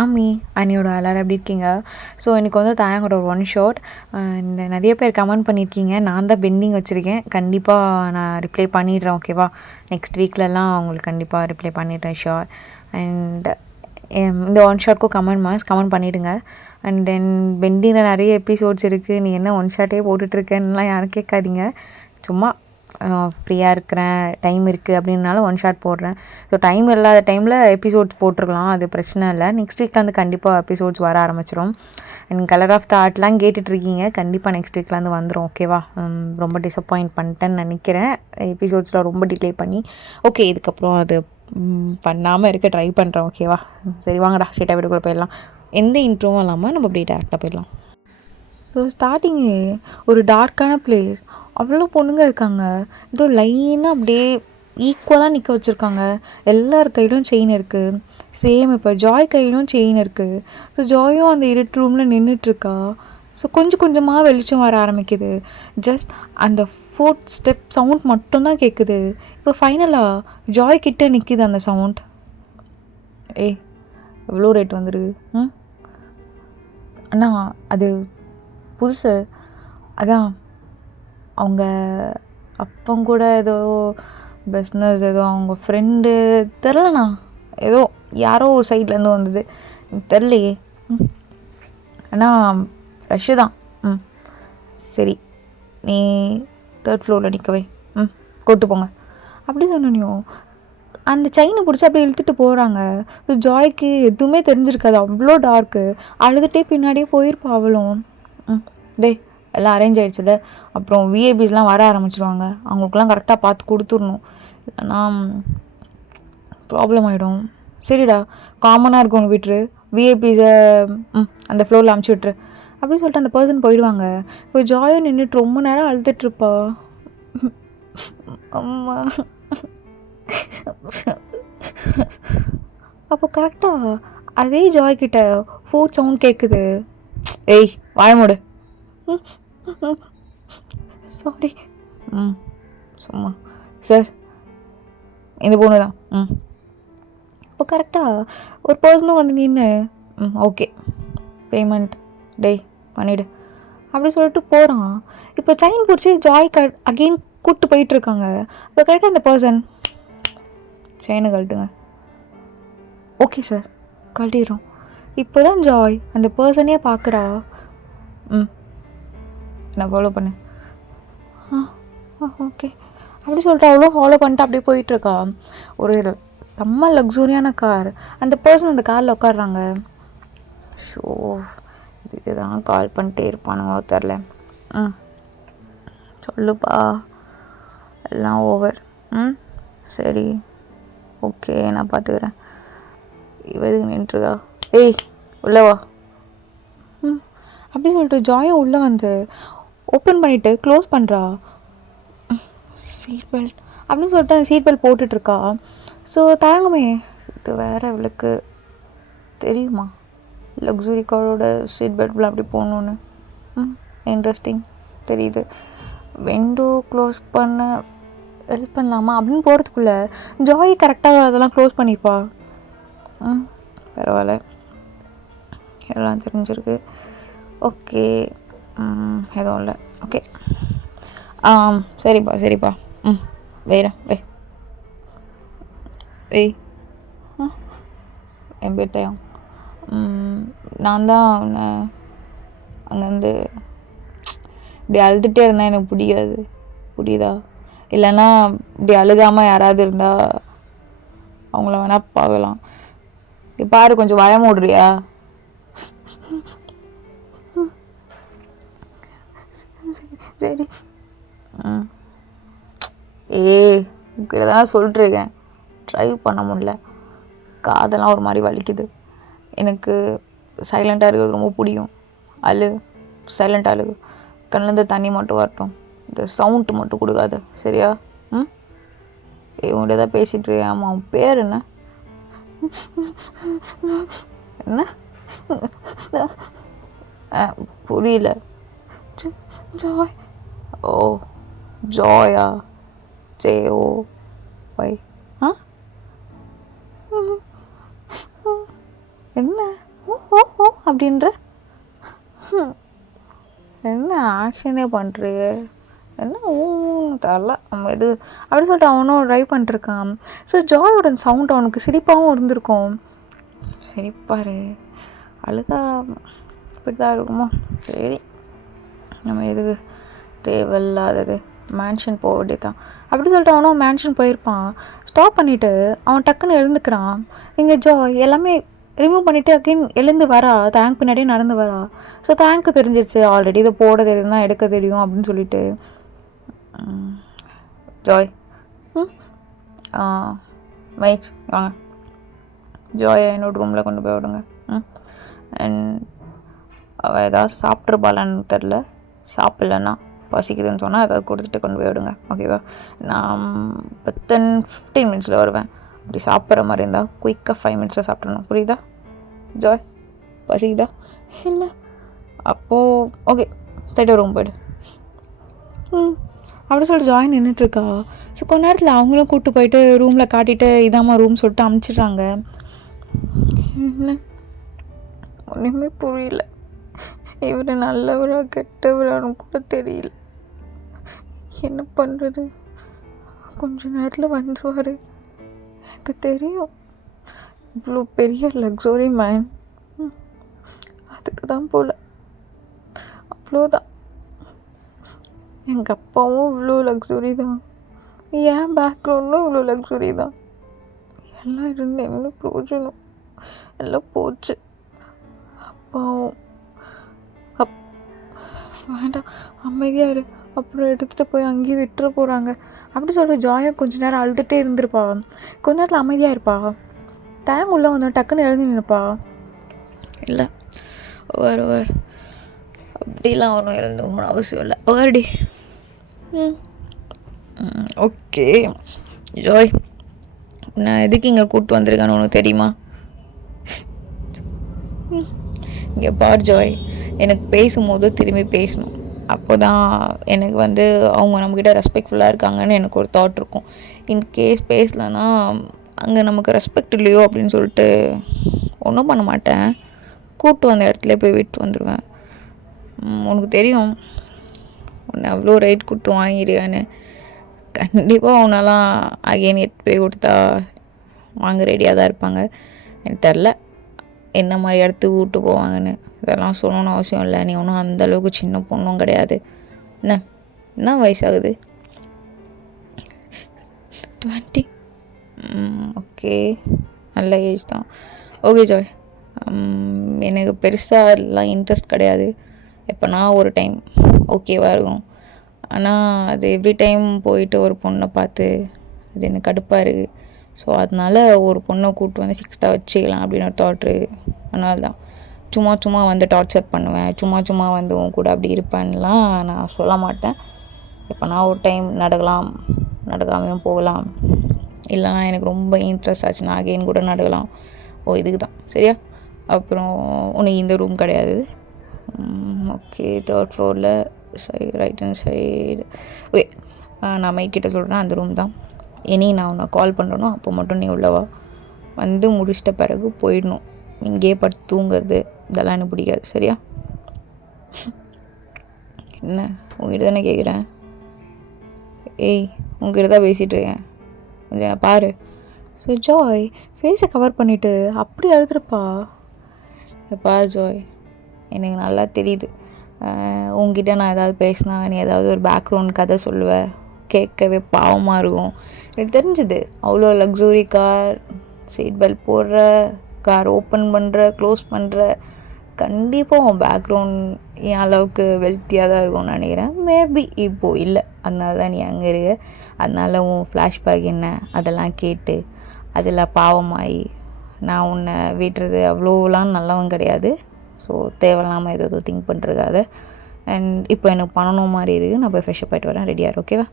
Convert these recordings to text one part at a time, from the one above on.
ஆமி அண்ணியோட எல்லாரும் எப்படி இருக்கீங்க? ஸோ எனக்கு வந்து தாயாங்கோட ஒரு ஒன் ஷாட் அண்ட் நிறைய பேர் கமெண்ட் பண்ணியிருக்கீங்க. நான் தான் பெண்டிங் வச்சுருக்கேன். கண்டிப்பாக நான் ரிப்ளை பண்ணிடுறேன். ஓகேவா? நெக்ஸ்ட் வீக்லலாம் உங்களுக்கு கண்டிப்பாக ரிப்ளை பண்ணிடுறேன் ஷோர். அண்ட் இந்த ஒன் ஷாட்க்கும் கமெண்ட் பண்ணிவிடுங்க. அண்ட் தென் பெண்டிங்கில் நிறைய எபிசோட்ஸ் இருக்குது, நீ என்ன ஒன் ஷாட்டே போட்டுட்ருக்கேன்னுலாம் யாரும் கேட்காதீங்க. சும்மா ஃப்ரீயாக இருக்கிறேன், டைம் இருக்குது அப்படின்னால ஒன் ஷாட் போடுறேன். ஸோ டைம் இல்லாத டைமில் எபிசோட்ஸ் போட்டிருக்கலாம், அது பிரச்சனை இல்லை. நெக்ஸ்ட் வீக்லேருந்து கண்டிப்பாக எபிசோட்ஸ் வர ஆரம்பிச்சிடும். அண்ட் கலர் ஆஃப் த ஆர்ட்லாம் கேட்டுட்ருக்கீங்க, கண்டிப்பாக நெக்ஸ்ட் வீக்லேருந்து வந்துடும். ஓகேவா? ரொம்ப டிசப்பாயிண்ட் பண்ணிட்டேன்னு நினைக்கிறேன் எபிசோட்ஸில் ரொம்ப டிலே பண்ணி. ஓகே, இதுக்கப்புறம் அது பண்ணாமல் இருக்க ட்ரை பண்ணுறேன். ஓகேவா? சரி வாங்கடா ஸ்ட்ரெயிட்டாக வீட்டுக்குள்ளே போயிடலாம். எந்த இன்ட்ரோவும் இல்லாமல் நம்ம அப்படியே டேரெக்டாக போயிடலாம். ஸோ ஸ்டார்டிங்கே ஒரு டார்க்கான பிளேஸ், அவ்வளோ பொண்ணுங்க இருக்காங்க. ஏதோ லைனாக அப்படியே ஈக்குவலாக நிற்க வச்சுருக்காங்க. எல்லார் கையிலும் செயின் இருக்குது. சேம் இப்போ ஜாய் கையிலும் செயின் இருக்குது. ஸோ ஜாயும் அந்த இருட்டு ரூமில் நின்றுட்டுருக்கா. ஸோ கொஞ்சம் கொஞ்சமாக வெளிச்சம் வர ஆரம்பிக்குது. ஜஸ்ட் அந்த ஃபுட் ஸ்டெப் சவுண்ட் மட்டும்தான் கேட்குது. இப்போ ஃபைனலாக ஜாய் கிட்டே நிற்கிது அந்த சவுண்ட். ஏய், எவ்வளோ ரேட் வந்துடுது? அண்ணா அது புதுசு, அதான் அவங்க அப்பங்கூட ஏதோ பிஸ்னஸ், ஏதோ அவங்க ஃப்ரெண்டு தெரிலண்ணா, ஏதோ யாரோ ஒரு சைட்லேருந்து வந்தது, எனக்கு தெரிலையே. அண்ணா ஃப்ரெஷ்ஷு தான். சரி, நீ 3rd ஃப்ளோரில் நிற்கவே. கூப்பிட்டு போங்க அப்படி சொன்னோம். அந்த செயினை பிடிச்சி அப்படியே இழுத்துட்டு போகிறாங்க. ஜாய்க்கு எதுவுமே தெரிஞ்சிருக்காது, அவ்வளோ டார்க்கு. அழுதுகிட்டே பின்னாடியே போயிருப்பா அவளும். டேய், எல்லாம் அரேஞ்ச் ஆகிடுச்சுல, அப்புறம் விஐபிஸ்லாம் வர ஆரம்பிச்சிடுவாங்க, அவங்களுக்குலாம் கரெக்டாக பார்த்து கொடுத்துடணும், இல்லைனா ப்ராப்ளம் ஆகிடும். சரிடா, காமனாக இருக்கும் ஒன்று விட்டுரு, விஐபிஸை அந்த ஃப்ளோரில் அமுச்சு விட்டுரு அப்படின்னு சொல்லிட்டு அந்த பர்சன் போயிடுவாங்க. இப்போ ஜாயும் நின்றுட்டு ரொம்ப நேரம் அழுதுட்டுருப்பா. அம்மா. அப்போ கரெக்டாக அதே ஜாய்கிட்ட ஃபோர்ட் சவுண்ட் கேட்குது. ஏய், வாய மூடு. சாரி. சும்மா சார், இந்த பொண்ணு தான். இப்போ கரெக்டாக ஒரு பர்சனும் வந்து நின்று ஓகே பேமெண்ட் டேய் பண்ணிவிடு அப்படி சொல்லிட்டு போகிறான். இப்போ செயின் பிடிச்சி ஜாய் அகெயின் கூப்பிட்டு போயிட்டுருக்காங்க. இப்போ கரெக்டாக அந்த பர்சன் செயினை கழட்டுங்க. Okay sir, கழட்டிடுறோம். இப்போ தான் ஜாய் அந்த பர்சனே பார்க்குறா. நான் ஃபாலோ பண்ணேன். ஓகே அப்படி சொல்லிட்டு அவ்வளோ ஃபாலோ பண்ணிட்டு அப்படியே போயிட்டுருக்கா. ஒரு செம்ம லக்ஸூரியான கார். அந்த பர்சன் அந்த காரில் உட்காடுறாங்க. ஷோ, இதுக்கு தான் கால் பண்ணிட்டே இருப்பானுங்க தெரில. சொல்லுப்பா, எல்லாம் ஓவர். சரி ஓகே, நான் பார்த்துக்கிறேன். இவதுக்கு நின்றுருக்கா? ஏய், உள்ளவா. அப்படி சொல்லிட்டு ஜாயும் உள்ளே வந்து ஓப்பன் பண்ணிவிட்டு க்ளோஸ் பண்ணுறா. சீட் பெல்ட் அப்படின்னு சொல்லிட்டு அந்த சீட் பெல்ட் போட்டுட்ருக்கா. ஸோ தயங்குமே, இது வேறு அவளுக்கு தெரியுமா லக்ஸுரி காரோட சீட் பெல்ட்லாம் அப்படி போகணுன்னு? இன்ட்ரெஸ்டிங், தெரியுது. விண்டோ க்ளோஸ் பண்ண ஹெல்ப் பண்ணலாமா அப்படின்னு போகிறதுக்குள்ளே ஜாய் கரெக்டாக அதெல்லாம் க்ளோஸ் பண்ணியிருப்பா. பரவாயில்ல, எல்லாம் தெரிஞ்சிருக்கு. ஓகே, எதுவும் இல்லை. ஓகே, சரிப்பா. வேற ஏய், என் பேர் தயம். நான் தான் உன்னை அங்கேருந்து இப்படி அழுதுகிட்டே இருந்தேன், எனக்கு பிடிக்காது, புரியுதா? இல்லைன்னா இப்படி அழுகாமல் யாராவது இருந்தால் அவங்கள வேணால் பார்க்கலாம். பாரு, கொஞ்சம் வயம் ஓடுறியா? சரி. உங்ககிட்ட தான் சொல்லிட்டுருக்கேன், ட்ரைவ் பண்ண முடியல, காதெல்லாம் ஒரு மாதிரி வலிக்குது. எனக்கு சைலண்ட்டாக இருக்கிறது ரொம்ப பிடிக்கும். சைலண்ட்டாக அழு, கண்ணிலேருந்து தண்ணி மட்டும் வரட்டும், இந்த சவுண்டு மட்டும் கொடுக்காது, சரியா? உங்கள்கிட்ட தான் பேசிகிட்டு இருக்கேன். ஆமாம், உன் பேர் என்ன? புரியல. ஜாய். ஓ, ஜாயா? JOY. என்ன ஓ ஓ ஓ அப்படின்ற என்ன ஆக்ஷனே பண்ணுறிய என்ன ஊன்னு தரல நம்ம இது அப்படி சொல்லிட்டு அவனும் ட்ரைவ் பண்ணிட்டுருக்கான். ஸோ ஜாயோட சவுண்ட் அவனுக்கு சிரிப்பாகவும் இருந்திருக்கும். சிரிப்பாரு அழுதா இப்படி தான் இருக்குமோ. சரி நம்ம எதுக்கு தேவையில்லாதது மேன்ஷன் போக வேண்டியதான் அப்படி சொல்லிட்டு அவனும் மேன்ஷன் போயிருப்பான். ஸ்டாப் பண்ணிவிட்டு அவன் டக்குன்னு எழுந்துக்கிறான். இங்கே எல்லாமே ரிமூவ் பண்ணிவிட்டு அகைன் எழுந்து வரா. தேங்க் பின்னாடியே நடந்து வரா. ஸோ தேங்க்கு தெரிஞ்சிருச்சு ஆல்ரெடி இதை போட தெரியும் தான் எடுக்க தெரியும் அப்படின்னு சொல்லிட்டு ஜாய் மைட் வாங்க ஜாயை என்னோட ரூமில் கொண்டு போய் விடுங்க. அண்ட் அவள் ஏதாவது சாப்பிட்ருப்பாளான்னு தெரில. சாப்பிட்லன்னா பசிக்குதுன்னு சொன்னால் ஏதாவது கொடுத்துட்டு கொண்டு போய் விடுங்க. ஓகேவா? நான் 10-15 மினிட்ஸில் வருவேன். அப்படி சாப்பிட்ற மாதிரி இருந்தால் குயிக்காக 5 மினிட்ஸில் சாப்பிட்றணும். புரியுதா ஜாய்? பசிக்குதா? இல்லை அப்போது ஓகே தேட்டர் ரூம் போய்டு. அப்படி சொல்லிட்டு ஜாய் நின்றுட்டுருக்கா. ஸோ கொஞ்ச நேரத்தில் அவங்களும் கூப்பிட்டு போயிட்டு ரூமில் காட்டிட்டு இதாம்மா ரூம் சொல்லிட்டு அமுச்சிடுறாங்க. என்ன ஒன்றுமே புரியல. இவர் நல்லவரா கெட்டவரான்னு கூட தெரியல. என்ன பண்ணுறது? கொஞ்ச நேரத்தில் வந்துடுவார். எனக்கு தெரியும் இவ்வளோ பெரிய லக்ஸுரி மேன். அதுக்கு தான் போல் அவ்வளோதான். எங்கள் அப்பாவும் இவ்வளோ லக்ஸுரி தான். ஏன் பேக்ரவுண்டும் இவ்வளோ லக்ஸுரி தான். எல்லாம் இருந்து என்ன பிரோஜனம்? எல்லாம் போச்சு. அப்பாவும் வேண்டாம் அமைதியாக இரு, அப்புறம் எடுத்துகிட்டு போய் அங்கேயே விட்டுற போகிறாங்க அப்படி சொல்லிட்டு ஜாயா கொஞ்ச நேரம் அழுதுகிட்டே இருந்திருப்பா. கொஞ்ச நேரத்தில் அமைதியாக இருப்பா. டேங் உள்ளே வந்தோம் டக்குன்னு எழுதி நினைப்பா. இல்லை ஓவர் அப்படிலாம் ஒன்றும் எழுந்துக்கணும்னு அவசியம் இல்லை. ஓவர்டி. ஓகே ஜாய், நான் எதுக்கு இங்கே கூப்பிட்டு வந்திருக்கேன்னு உனக்கு தெரியுமா? இங்கே பார் ஜாய், எனக்கு பேசும்போது திரும்பி பேசணும். அப்போ தான் எனக்கு அவங்க நம்மக்கிட்ட ரெஸ்பெக்ட்ஃபுல்லாக இருக்காங்கன்னு எனக்கு ஒரு தாட் இருக்கும். இன்கேஸ் பேசலைன்னா அங்கே நமக்கு ரெஸ்பெக்ட் இல்லையோ அப்படின்னு சொல்லிட்டு ஒன்றும் பண்ண மாட்டேன். கூப்பிட்டு வந்த இடத்துல போய் விட்டு வந்துடுவேன். உனக்கு தெரியும் உன்னை அவ்வளோ ரைட் கொடுத்து வாங்கிடுவேன்னு. கண்டிப்பாக அவனெல்லாம் அகைன் எடுத்து போய் கொடுத்தா வாங்க ரெடியாக தான் இருப்பாங்க. எனக்கு தெரில என்ன மாதிரி இடத்துக்கு கூப்பிட்டு போவாங்கன்னு. இதெல்லாம் சொல்லணும்னு அவசியம் இல்லை. நீ ஒன்றும் அந்தளவுக்கு சின்ன பொண்ணும் கிடையாது. என்ன வயசாகுது? 20. ஓகே நல்ல ஏஜ் தான். ஓகே ஜாய், எனக்கு பெருசாக அதெல்லாம் இன்ட்ரெஸ்ட் கிடையாது. எப்போனா ஒரு டைம் ஓகேவாக இருக்கும். ஆனால் அது எவ்ரி டைம் போயிட்டு ஒரு பொண்ணை பார்த்து அது எனக்கு கடுப்பாக இருக்குது. ஸோ அதனால் ஒரு பொண்ணை கூப்பிட்டு ஃபிக்ஸ்டாக வச்சுக்கலாம் அப்படின்னு ஒரு தாட் இருக்குது. அதனால தான் சும்மா டார்ச்சர் பண்ணுவேன். சும்மா உன் கூட அப்படி இருப்பேன்லாம் நான் சொல்ல மாட்டேன். எப்போனா ஒரு டைம் நடக்காமையும் போகலாம். இல்லைனா எனக்கு ரொம்ப இன்ட்ரெஸ்ட் ஆச்சுன்னா அகெயின் கூட நடக்கலாம். இதுக்கு தான் சரியா? அப்புறம் உனக்கு இந்த ரூம் கிடையாது. ஓகே 3rd ஃப்ளோரில் ரைட் ஹேண்ட் சைடு. ஓகே நான் மைக்கிட்ட சொல்கிறேன் அந்த ரூம் தான். நான் உன்னை கால் பண்ணுறனோ அப்போ மட்டும் நீ உள்ளவா. முடிச்சிட்ட பிறகு போயிடணும். இங்கேயே படுத்து தூங்குறது இதெல்லாம் எனக்கு பிடிக்காது. சரியா? என்ன உங்ககிட்ட தானே கேட்குறேன். உங்ககிட்ட தான் பேசிகிட்டு இருக்கேன். கொஞ்சம் பாரு. ஸோ ஜாய் ஃபேஸை கவர் பண்ணிவிட்டு அப்படி அழுதுருப்பா. பாரு ஜாய், எனக்கு நல்லா தெரியுது உங்ககிட்ட நான் ஏதாவது பேசினா நீ ஏதாவது ஒரு பேக்ரவுண்ட் கதை சொல்லுவேன். கேட்கவே பாவமாக இருக்கும். எனக்கு தெரிஞ்சுது அவ்வளோ லக்ஸுரி கார், சீட் பெல்ட் போடுற, கார் ஓப்பன் பண்ணுற க்ளோஸ் பண்ணுற, கண்டிப்பாக உன் பேக்ரவுண்ட் என் அளவுக்கு வெல்த்தியாக தான் இருக்கும்னு நினைக்கிறேன். மேபி இப்போது இல்லை, அதனால தான் நீ அங்கே இருக்க. அதனால உன் ஃப்ளாஷ்பேக் என்ன அதெல்லாம் கேட்டு அதில் பாவமாகி நான் உன்னை விட்டுறது அவ்வளோலாம் நல்லவன் கிடையாது. ஸோ தேவையில்லாமல் ஏதோ திங்க் பண்ணிருக்காத. அண்ட் இப்போ எனக்கு பண்ணணும் மாதிரி இருக்குது. நான் போய் ஃப்ரெஷ்ஷப் ஆகிட்டு வரேன். ரெடியாக ஓகேவா?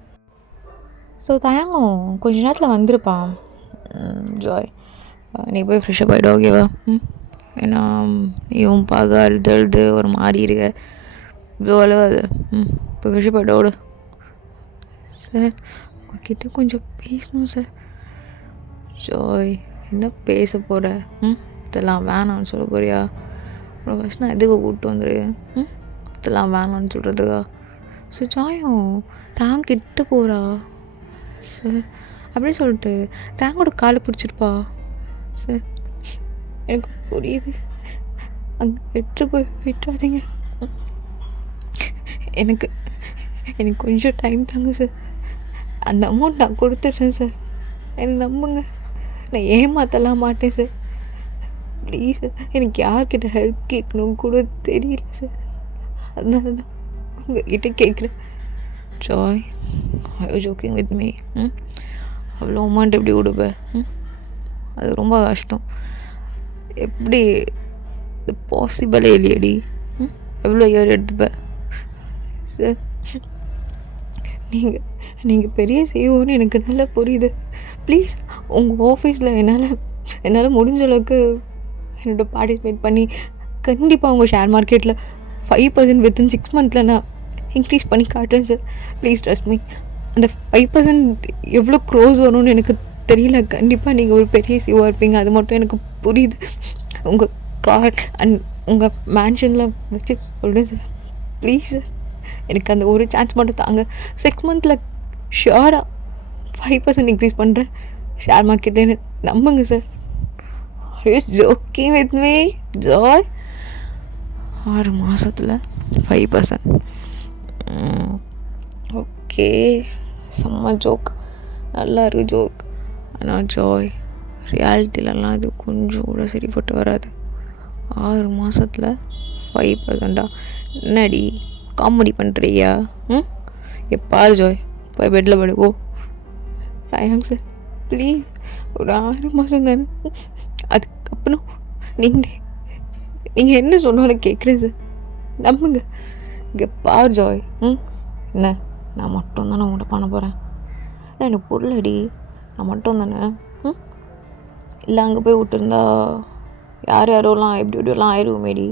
ஸோ தயங்கும் கொஞ்ச நேரத்தில் வந்திருப்பான். ஜாய் நீ போய் ஃப்ரெஷ்ஷப் ஆகிடு ஓகேவா? ஏன்னா இவன் பார்க்க அழுது ஒரு மாதிரி இருக்க இவ்வளோ அழுவாது. இப்போ ஃப்ரெஷ்ஷப் ஆகிடு ஓடு. சார் உங்ககிட்ட கொஞ்சம் பேசணும் சார். ஜாய் என்ன பேச போகிற? இதெல்லாம் வேணான்னு சொல்ல போறியா? அவ்வளோ ஃபஸ்ட் நான் எதுக்கு கூப்பிட்டு வந்துருக்கேன்? இதெல்லாம் வேணான்னு சொல்கிறதுக்கா? ஸோ ஜாயும் தேங் கிட்ட போகிறா சார் அப்படி சொல்லிட்டு தேங்கோட காலை பிடிச்சிருப்பா சார். எனக்கு புரியுது, அங்கே விட்டு போய் விட்டுறாதீங்க. எனக்கு எனக்கு கொஞ்சம் டைம் தாங்க சார். அந்த அமௌண்ட் நான் கொடுத்துட்றேன் சார். என்னை நம்புங்க, நான் ஏமாற்றலாம் மாட்டேன் சார். ப்ளீஸ் சார், எனக்கு யார்கிட்ட ஹெல்ப் கேட்கணும் கூட தெரியல சார். அதனால தான் உங்ககிட்ட கேட்குறேன். Joy, I you jogging with me? அவ்வளோ அமௌண்ட் எப்படி விடுவேன்? அது ரொம்ப கஷ்டம். எப்படி இது பாசிபிளே இல்லையடி? எவ்வளோ இயர் எடுத்துப்பேன் சார்? நீங்கள் பெரிய செய்வோன்னு எனக்கு நல்லா புரியுது. ப்ளீஸ் உங்கள் ஆஃபீஸில் என்னால் முடிஞ்ச அளவுக்கு என்னோட பார்ட்டிசிபேட் பண்ணி கண்டிப்பாக உங்கள் ஷேர் மார்க்கெட்டில் 5% வித்தின் 6 மந்த்தில் நான் இன்க்ரீஸ் பண்ணி காட்டுறேன் சார். Please trust me. அந்த 5% எவ்வளோ க்ரோஸ் வரும்னு எனக்கு தெரியல. கண்டிப்பாக நீங்கள் ஒரு பெரிய சிஓ இருப்பீங்க, அது மட்டும் எனக்கு புரியுது. உங்கள் கார் அண்ட் உங்கள் மேன்ஷனில் வச்சு சொல்கிறேன் சார். ப்ளீஸ் சார், எனக்கு அந்த ஒரு சான்ஸ் மட்டும் தாங்க. 6 மந்தில் ஷியோராக 5% இன்க்ரீஸ் பண்ணுறேன் ஷேர் மார்க்கெட்லேன்னு நம்புங்க sir. Are you jogging with me Joy? 6 மாதத்தில் 5%? ஓகே, செம்ம ஜோக், நல்லா இருக்கு ஜோக். ஆனால் ஜாய், ரியாலிட்டிலலாம் இது கொஞ்சம் கூட சரிப்பட்டு வராது. 6 மாதத்தில் 5%? என்னடி காமெடி பண்ணுறியா? எப்பாரு ஜாய், போய் பெட்டில் படு. ஓ தேங்க் சார். ப்ளீஸ் ஒரு 6 மாதம் தானே, அதுக்கப்புறம் நீங்கள் என்ன சொன்னாலும் கேட்குறேன் சார், நம்புங்க. இங்கே பார் ஜாய், என்ன நான் மட்டும் தானே உங்கள்கிட்ட பண்ண போகிறேன்? இல்லை எனக்கு பொருளடி, நான் மட்டும் தானே. இல்லை அங்கே போய் விட்டுருந்தா யாரோலாம் எப்படிலாம் ஆயிடுவோமேடி.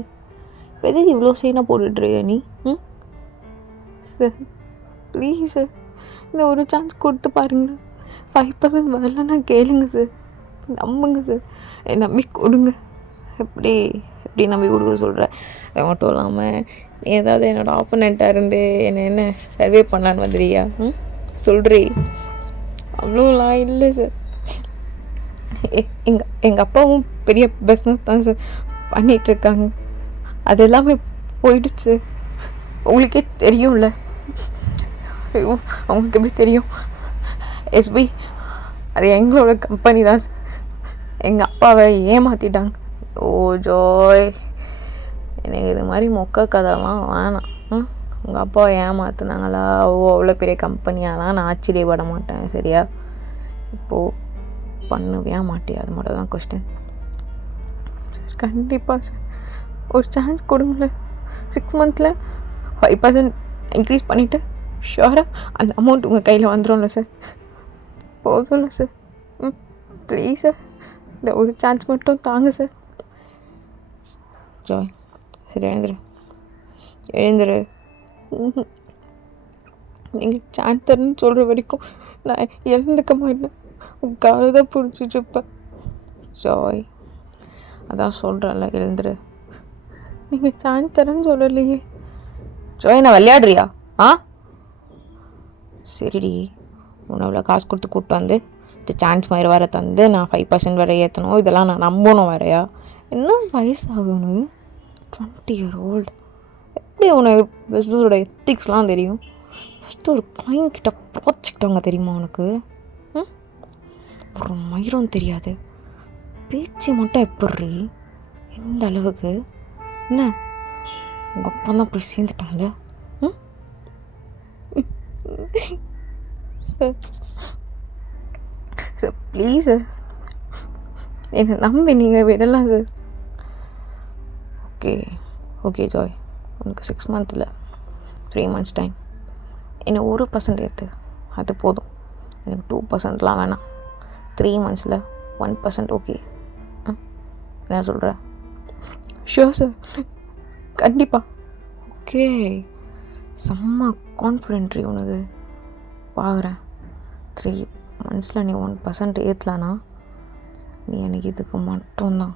இப்போ எதுக்கு இவ்வளோ சீனாக போட்டுட்ருக்க நீ? சார் ப்ளீஸ் சார், இந்த ஒரு சான்ஸ் கொடுத்து பாருங்களேன். 5% வரலன்னா கேளுங்க சார், நம்புங்க சார், என்னை நம்பி கொடுங்க. எப்படி நம்பி கொடுக்க சொல்கிறேன்? அது மட்டும் இல்லாமல் நீ ஏதாவது என்னோடய ஆப்போனண்ட்டாக இருந்து என்ன சர்வே பண்ணலான்னு வந்துடுறியா? சொல்கிறீ? அவ்வளோலாம் இல்லை சார். எங்கள் அப்பாவும் பெரிய பிஸ்னஸ் தான் சார் பண்ணிகிட்ருக்காங்க. அது எல்லாமே போயிடுச்சு, உங்களுக்கே தெரியும்ல. ஐயோ, அவங்களுக்கு எப்படி தெரியும்? எஸ்பி அது எங்களோட கம்பெனி தான் சார். எங்கள் அப்பாவை ஏமாற்றிட்டாங்க. ஓ ஜாய், எனக்கு இது மாதிரி மொக்க கதைலாம் வேணாம். உங்கள் அப்பாவை ஏமாத்துனாங்களா? அவ்வளோ பெரிய கம்பெனியாலாம் நான் ஆச்சரியப்பட மாட்டேன், சரியா? இப்போது பண்ணுவியா மாட்டியா, அது மட்டும் தான் கொஸ்டின். சார் கண்டிப்பாக சார், ஒரு சான்ஸ் கொடுங்களேன். 6 மந்தில் 5% இன்க்ரீஸ் பண்ணிவிட்டு ஷுவராக அந்த அமௌண்ட் உங்கள் கையில் வந்துடும்ல சார்? போதும்ல சார்? ப்ளீஸ் சார், இந்த ஒரு சான்ஸ் மட்டும் தாங்க சார். ஜாய் சரி, எழுந்துரு. நீங்கள் சான்ஸ் தரேன்னு சொல்கிற வரைக்கும் நான் எழுந்துக்க மாட்டேன். உங்கள் காலை தான் பிடிச்சிட்ருப்பேன். ஜாய் அதான் சொல்கிறேன்ல, எழுந்துரு. நீங்கள் சான்ஸ் தரேன்னு சொல்லலையே. ஜாய் நான் விளையாடுறியா? சரிடி, உன்னை இவ்வளோ காசு கொடுத்து கூப்பிட்டு வந்து இந்த சான்ஸ் மாதிரி வர தந்து நான் 5% வரை ஏற்றணும், இதெல்லாம் நான் நம்பணும் வரையா? இன்னும் வயசாகணும், 20 year old. எப்படி உனக்கு பிஸ்னஸோட எத்திக்ஸ்லாம் தெரியும்? ஃபஸ்ட்டு ஒரு கிளைண்ட் கிட்ட ப்ராஜெக்ட் வாங்க தெரியுமா உனக்கு? ஒரு மயிரும் தெரியாது, பேச்சு மட்டும் எப்படி எந்த அளவுக்கு? என்ன உங்கள் அப்பா தான் போய் சேர்ந்துட்டாங்கள? சார் சார் ப்ளீஸ் சார், என்னை நம்பி நீங்கள் விடலாம் சார். ஓகே ஜாய், உனக்கு 6 மந்த்தில் 3 months டைம். என்ன 1% ஏற்று, அது போதும். எனக்கு 2%லாம் வேணாம். 3 monthsல 1% ஓகே. என்ன சொல்கிற? ஷுர் சார், கண்டிப்பாக. ஓகே, செம்ம கான்ஃபிடென்ட்ரி உனக்கு. பார்க்குறேன் 3 monthsல நீ 1% ஏற்றலான்னா நீ எனக்கு இதுக்கு மட்டும்தான்.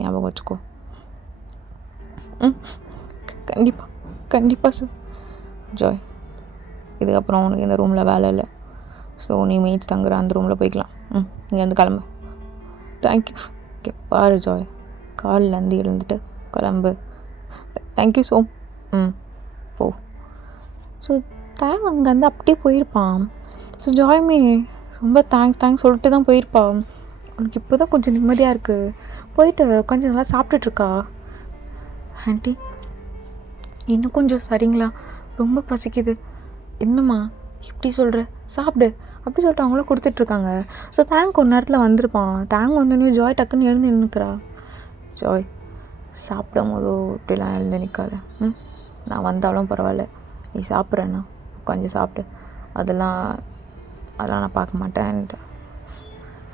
ஞாபகம் வச்சுக்கோ. ம், கண்டிப்பாக சார். ஜாய், இதுக்கப்புறம் உனக்கு இந்த ரூமில் வேலை இல்லை. ஸோ நீ மேட்ஸ் தங்குற அந்த ரூமில் போய்க்கலாம். இங்கேருந்து கிளம்பு. தேங்க்யூ. ஓகே பாரு ஜாய், காலிலேருந்து எழுந்துட்டு கிளம்பு. Thank you so. போ. ஸோ தேங்க் அங்கேருந்து அப்படியே போயிருப்பான். ஸோ ஜாயுமே ரொம்ப தேங்க்ஸ் சொல்லிட்டு தான் போயிருப்பான். உனக்கு இப்போ தான் கொஞ்சம் நிம்மதியாக இருக்குது. போயிட்டு கொஞ்சம் நல்லா சாப்பிட்டுட்ருக்கா. ஆண்டி இன்னும் கொஞ்சம் சரிங்களா, ரொம்ப பசிக்குது. என்னம்மா எப்படி சொல்கிற, சாப்பிடு அப்படி சொல்லிட்டு அவங்களும் கொடுத்துட்ருக்காங்க. ஸோ தேங்க் கொஞ்ச நேரத்தில் வந்திருப்பான். தேங்க் வந்தோடனே ஜாய் டக்குன்னு எழுந்து நின்றுக்கிறா. ஜாய், சாப்பிடும் போதோ இப்படிலாம் எழுந்து நிற்காத. நான் வந்தாலும் பரவாயில்ல, நீ சாப்பிட்றேண்ணா கொஞ்சம் சாப்பிடு. அதெல்லாம் நான் பார்க்க மாட்டேன்ட்டு.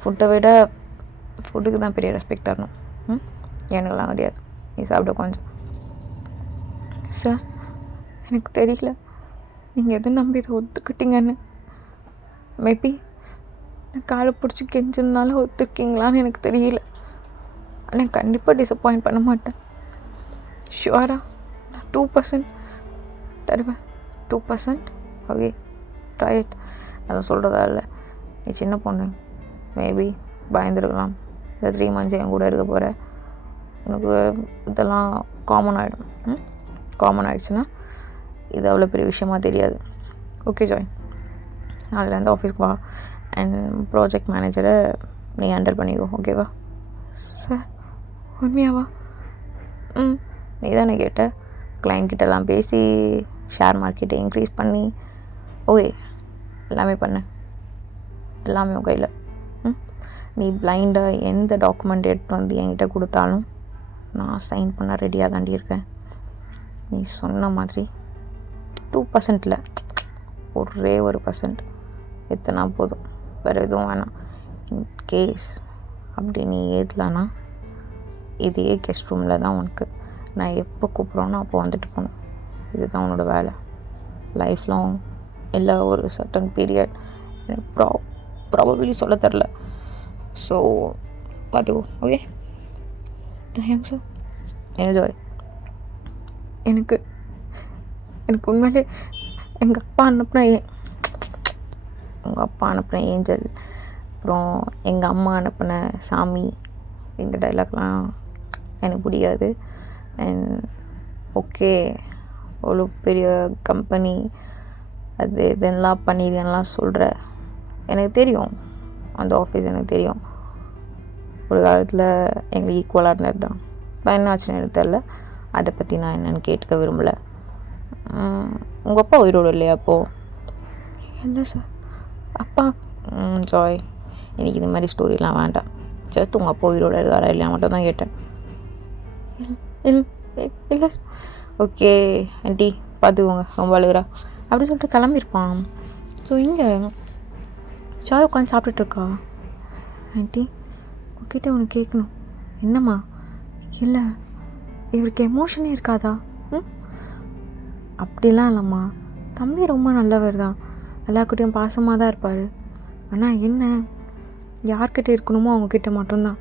ஃபுட்டை விட ஃபுட்டுக்கு தான் பெரிய ரெஸ்பெக்ட் தரணும். எனக்குலாம் கிடையாது. நீ சாப்பிட கொஞ்சம். சார், எனக்கு தெரியல நீங்கள் எதை நம்பி இதை ஒத்துக்கிட்டீங்கன்னு. மேபி நான் காலை பிடிச்சி கெஞ்சதுனால ஒத்துக்கிங்களான்னு எனக்கு தெரியல. ஆனால் கண்டிப்பாக டிசப்பாயிண்ட் பண்ண மாட்டேன். ஷுவரா நான் 2% தருவேன். 2%. Okay, try it. அதை சொல்கிறதா இல்லை, நீ சின்ன பொண்ணு, மேபி பயந்துருக்கலாம். இந்த 3 months என் கூட இருக்க போகிற. உனக்கு இதெல்லாம் காமன் ஆகிடும். காமன் ஆகிடுச்சுன்னா இது அவ்வளோ பெரிய விஷயமா தெரியாது. ஓகே ஜாய், நாளையிலேருந்து ஆஃபீஸ்க்கு வா அண்ட் ப்ராஜெக்ட் மேனேஜரை நீ ஹேண்டில் பண்ணிக்கோ. ஓகேவா? சார் உண்மையாவா? நீ தானே கேட்ட. கிளைண்ட்கிட்டலாம் பேசி ஷேர் மார்க்கெட்டை இன்க்ரீஸ் பண்ணி ஓகே எல்லாமே பண்ண, எல்லாமே உன் கையில். நீ பிளைண்டாக எந்த டாக்குமெண்ட் எடுத்து வந்து என்கிட்ட கொடுத்தாலும் நான் சைன் பண்ண ரெடியாக தாண்டி இருக்கேன். நீ சொன்ன மாதிரி 2%ல் ஒரே 1% எத்தனா போதும், வேறு எதுவும் வேணாம். இன்கேஸ் அப்படி நீ ஏற்றலன்னா இதே கெஸ்ட் ரூமில் தான் உனக்கு நான் எப்போ கூப்பிட்றோனோ அப்போ வந்துட்டு போகணும். இதுதான் உன்னோட வேலை. லைஃப் லாங் இல்லை, ஒரு சர்டன் பீரியட். எனக்கு ப்ராபபிளி சொல்ல தெரில. ஸோ பார்த்துக்கோ. Okay, thanks sir. என்ஜாய். எனக்கு உண்மையிலே எங்கள் அப்பா அனுப்பின ஏஞ்சல், அப்புறம் எங்கள் அம்மா அனுப்பின சாமி, இந்த டைலாக்லாம் எனக்கு பிடிக்காது. அண்ட் ஓகே, அவ்வளோ பெரிய கம்பெனி அது இதெல்லாம் பண்ணிடுலாம் சொல்கிற, எனக்கு தெரியும் அந்த ஆஃபீஸ் எனக்கு தெரியும். ஒரு காலத்தில் எங்களுக்கு ஈக்குவலாக இருந்தது தான். இப்போ என்ன ஆச்சுன்னு எனக்கு தெரில. அதை பற்றி நான் என்னென்னு கேட்டுக்க விரும்பலை. உங்கள் அப்பா உயிரோடு இல்லையா அப்போது? இல்லை சார். அப்பா ஜாய், எனக்கு இது மாதிரி ஸ்டோரிலாம் வேண்டாம். ஜஸ்ட் உங்கள் அப்பா உயிரோடு இருக்காரா இல்லையா மட்டும் தான் கேட்டேன். இல்லை. ஓகே ஆண்டி பார்த்துக்கோங்க, ரொம்ப அழுகுறா அப்படி சொல்லிட்டு கிளம்பியிருப்பான். ஸோ இங்கே ஜாய் உட்காந்து சாப்பிட்டுட்ருக்கா. ஆண்டி உங்ககிட்ட ஒன்று கேட்கணும். என்னம்மா? இல்லை, இவருக்கு எமோஷனே இருக்காதா? அப்படிலாம் இல்லைம்மா, தம்பி ரொம்ப நல்லவர் தான், எல்லாருக்கிட்டையும் பாசமாக தான் இருப்பார். ஆனால் என்ன, யார்கிட்ட இருக்கணுமோ அவங்கக்கிட்ட மட்டும்தான்,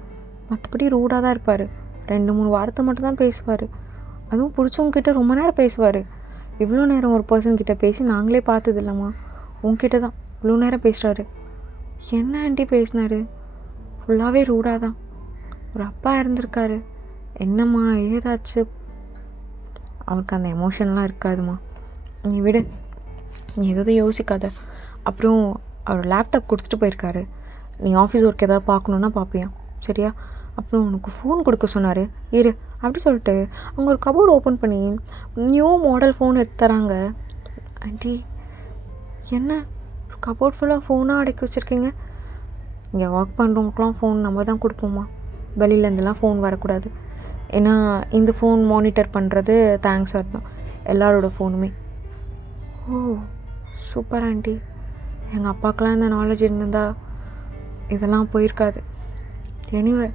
மற்றபடி ரூடாக தான் இருப்பார். 2-3 வார்த்தை மட்டும்தான் பேசுவார். அதுவும் பிடிச்சவங்கக்கிட்ட ரொம்ப நேரம் பேசுவார். இவ்வளோ நேரம் ஒரு பர்சன்கிட்ட பேசி நாங்களே பார்த்தது இல்லைம்மா, உங்ககிட்ட தான் இவ்வளோ நேரம் பேசுகிறாரு. என்ன ஆண்டி பேசினார்? ஃபுல்லாகவே ரூடாக தான். ஒரு அப்பா இருந்திருக்காரு. என்னம்மா ஏதாச்சு? அவருக்கு அந்த எமோஷன்லாம் இருக்காதுமா, நீ விடு, நீ எதுவும் யோசிக்காத. அப்புறம் அவர் லேப்டாப் கொடுத்துட்டு போயிருக்காரு. நீ ஆஃபீஸ் ஒர்க் எதாவது பார்க்கணுன்னா பார்ப்பியா, சரியா? அப்புறம் உனக்கு ஃபோன் கொடுக்க சொன்னார், இரு அப்படி சொல்லிட்டு அவங்க ஒரு கபோர்டு ஓப்பன் பண்ணி நியூ மாடல் ஃபோன் எடுத்து தராங்க. ஆண்டி என்ன கபோர்ட் ஃபுல்லாக ஃபோனாக அடக்கி வச்சுருக்கீங்க? இங்கே ஒர்க் பண்ணுறவங்களுக்குலாம் ஃபோன் நம்ம தான் கொடுப்போமா, வெளியிலேருந்துலாம் ஃபோன் வரக்கூடாது. ஏன்னா இந்த ஃபோன் மானிட்டர் பண்ணுறது தேங்க்ஸ் சார் தான், எல்லாரோட ஃபோனுமே. ஓ சூப்பர் ஆண்டி, எங்கள் அப்பாக்கெலாம் இந்த நாலேஜ் இருந்திருந்தா இதெல்லாம் போயிருக்காது. எனிவே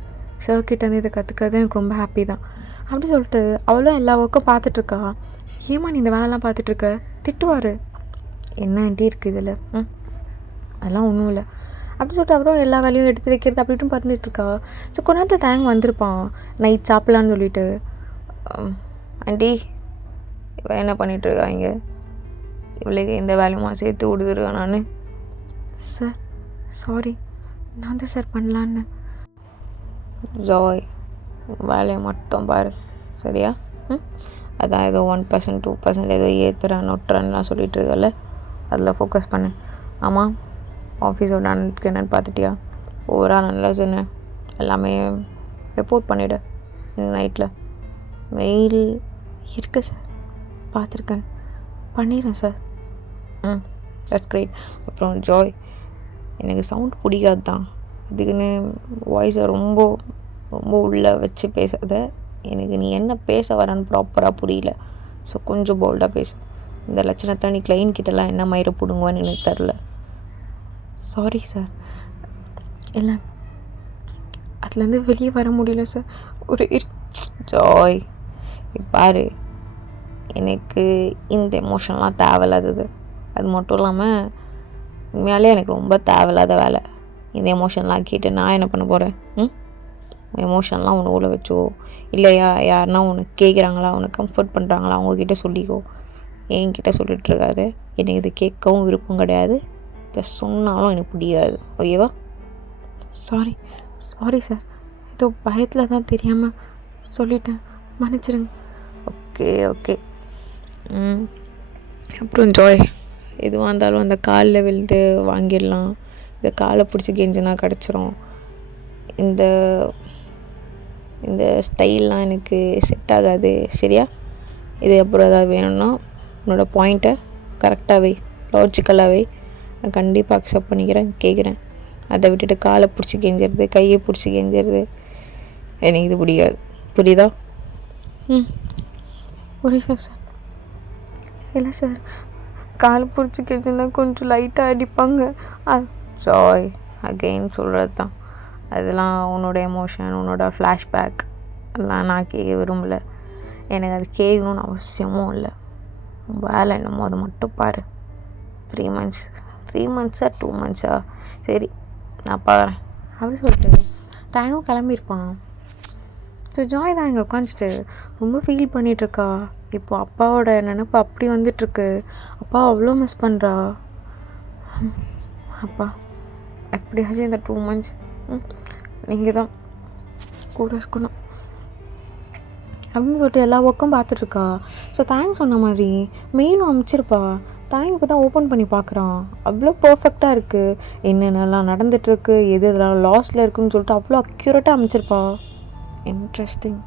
சார்கிட்டேருந்து இதை கற்றுக்கிறது எனக்கு ரொம்ப ஹாப்பி தான். அப்படி சொல்லிட்டு அவளும் எல்லா ஒர்க்கும் பார்த்துட்ருக்கா. ஏம்மா நீ இந்த வேலைலாம் பார்த்துட்ருக்க? திட்டுவார். என்ன ஆண்டி இருக்குது இதில்? அதெல்லாம் ஒன்றும் இல்லை. அப்படி சொல்லிட்டு அப்புறம் எல்லா வேலையும் எடுத்து வைக்கிறது அப்படி இப்படின்னு பண்ணிட்டுருக்கா. ஸோ கொஞ்ச நேரத்தில் தேங்க வந்திருப்பான் நைட் சாப்பிட்லான்னு சொல்லிட்டு. ஆண்டி இவன் என்ன பண்ணிகிட்ருக்கா இங்கே, இவளுக்கு இந்த வேலையுமா சேர்த்து விடுதுருவேன் நான். சார் சாரி, நான் தான் சார் பண்ணலான்னு. ஜாய் வேலையை மட்டும் பாரு சரியா? அதான் ஏதோ 1% 2% ஏதோ ஏற்றுறேன் நொட்டுறேன்லாம் சொல்லிகிட்டு இருக்கல, அதில் ஃபோக்கஸ் பண்ணு. ஆமாம், ஆஃபீஸோட அன்னைக்கு என்னென்னு பார்த்துட்டியா? ஓவராக நல்லா சொன்ன எல்லாமே ரிப்போர்ட் பண்ணிவிடு நைட்டில். மெயில் இருக்குது சார், பார்த்துருக்கேன், பண்ணிடுறேன் சார். That's great. அப்புறம் ஜாய், எனக்கு சவுண்ட் பிடிக்காது தான், அதுக்குன்னு வாய்ஸை ரொம்ப ரொம்ப உள்ளே வச்சு பேசாத. எனக்கு நீ என்ன பேச வரன்னு ப்ராப்பராக புரியல. ஸோ கொஞ்சம் போல்டாக பேசு. இந்த லட்சணத்தை நீ கிளைண்ட் கிட்டலாம் என்ன மயிரை பிடுங்குவான்னு எனக்கு தெரில. Sorry sir. இல்லை, அதுலேருந்து வெளியே வர முடியல சார். ஒரு ஜாய் பாரு, எனக்கு இந்த எமோஷன்லாம் தேவையில்லாதது. அது மட்டும் இல்லாமல் உண்மையாலே எனக்கு ரொம்ப தேவையில்லாத வேலை. இந்த எமோஷன்லாம் கேட்டு நான் என்ன பண்ண போகிறேன்? எமோஷன்லாம் உன்னை உள்ள வச்சோ, இல்லையா யாருன்னா உனக்கு கேட்குறாங்களா, உனக்கு கம்ஃபர்ட் பண்ணுறாங்களா, அவங்கக்கிட்ட சொல்லிக்கோ. என்கிட்ட சொல்லிகிட்டு இருக்காது. எனக்கு இது கேட்கவும் விருப்பம் கிடையாது. இதை சொன்னாலும் எனக்கு பிடிக்காது. ஓகேவா? சாரி சாரி சார், ஏதோ பயத்தில் தான் தெரியாமல் சொல்லிட்டேன், மன்னிச்சிடுங்க. Okay okay. அப்புறம் ஜாய், எதுவாக இருந்தாலும் அந்த காலில் விழுந்து வாங்கிடலாம். இந்த காலை பிடிச்சி கெஞ்சினா கிடச்சிரும். இந்த இந்த ஸ்டைல்லாம் எனக்கு செட் ஆகாது சரியா? இது அப்புறம் ஏதாவது வேணும்னா உன்னோட பாயிண்ட்டை கரெக்டாகவே லாஜிக்கலாகவே நான் கண்டிப்பாக அக்செப்ட் பண்ணிக்கிறேன், கேட்குறேன். அதை விட்டுட்டு காலை பிடிச்சி கெஞ்சிறது, கையை பிடிச்சி கெஞ்சிறது எனக்கு இது பிடிக்காது. புரியுதா? புரியுதா சார்? இல்லை சார், காலை பிடிச்சி கெஞ்சிருந்தா கொஞ்சம் லைட்டாக அடிப்பாங்க. ஜாய் அகெயின் சொல்கிறது தான், அதெல்லாம் உன்னோட எமோஷன், உன்னோட ஃப்ளாஷ்பேக், அதெல்லாம் நான் கேட்க விரும்பலை. எனக்கு அது கேட்கணுன்னு அவசியமும் இல்லை. வேலை என்னமோ அதை மட்டும் பாரு. 3 months 2 monthsா? சரி நான் பாக்குறேன் அப்படி சொல்லிட்டு தேங்கும் கிளம்பியிருப்பான். ஸோ ஜாய் தான் இங்கே உட்காந்துட்டு ரொம்ப ஃபீல் பண்ணிகிட்ருக்கா. இப்போ அப்பாவோட நினப்பு அப்படி வந்துட்டுருக்கு. அப்பா அவ்வளோ மிஸ் பண்ணுறா. அப்பா எப்படியாச்சும் இந்த 2 months நீங்கள் தான் கூட இருக்கணும் அப்படின்னு சொல்லிட்டு எல்லா ஒர்க்கும் பார்த்துட்ருக்கா. ஸோ தேங்க்ஸ் சொன்ன மாதிரி மெயிலும் அனுப்பிச்சிருப்பா. தேங்க் இப்போ தான் ஓப்பன் பண்ணி பார்க்குறான். அவ்வளோ பர்ஃபெக்டாக இருக்குது, என்னென்னலாம் நடந்துகிட்ருக்கு, எது இதெல்லாம் லாஸில் இருக்குதுன்னு சொல்லிட்டு அவ்வளோ அக்யூரேட்டாக அனுப்பிச்சிருப்பா. இன்ட்ரெஸ்டிங்.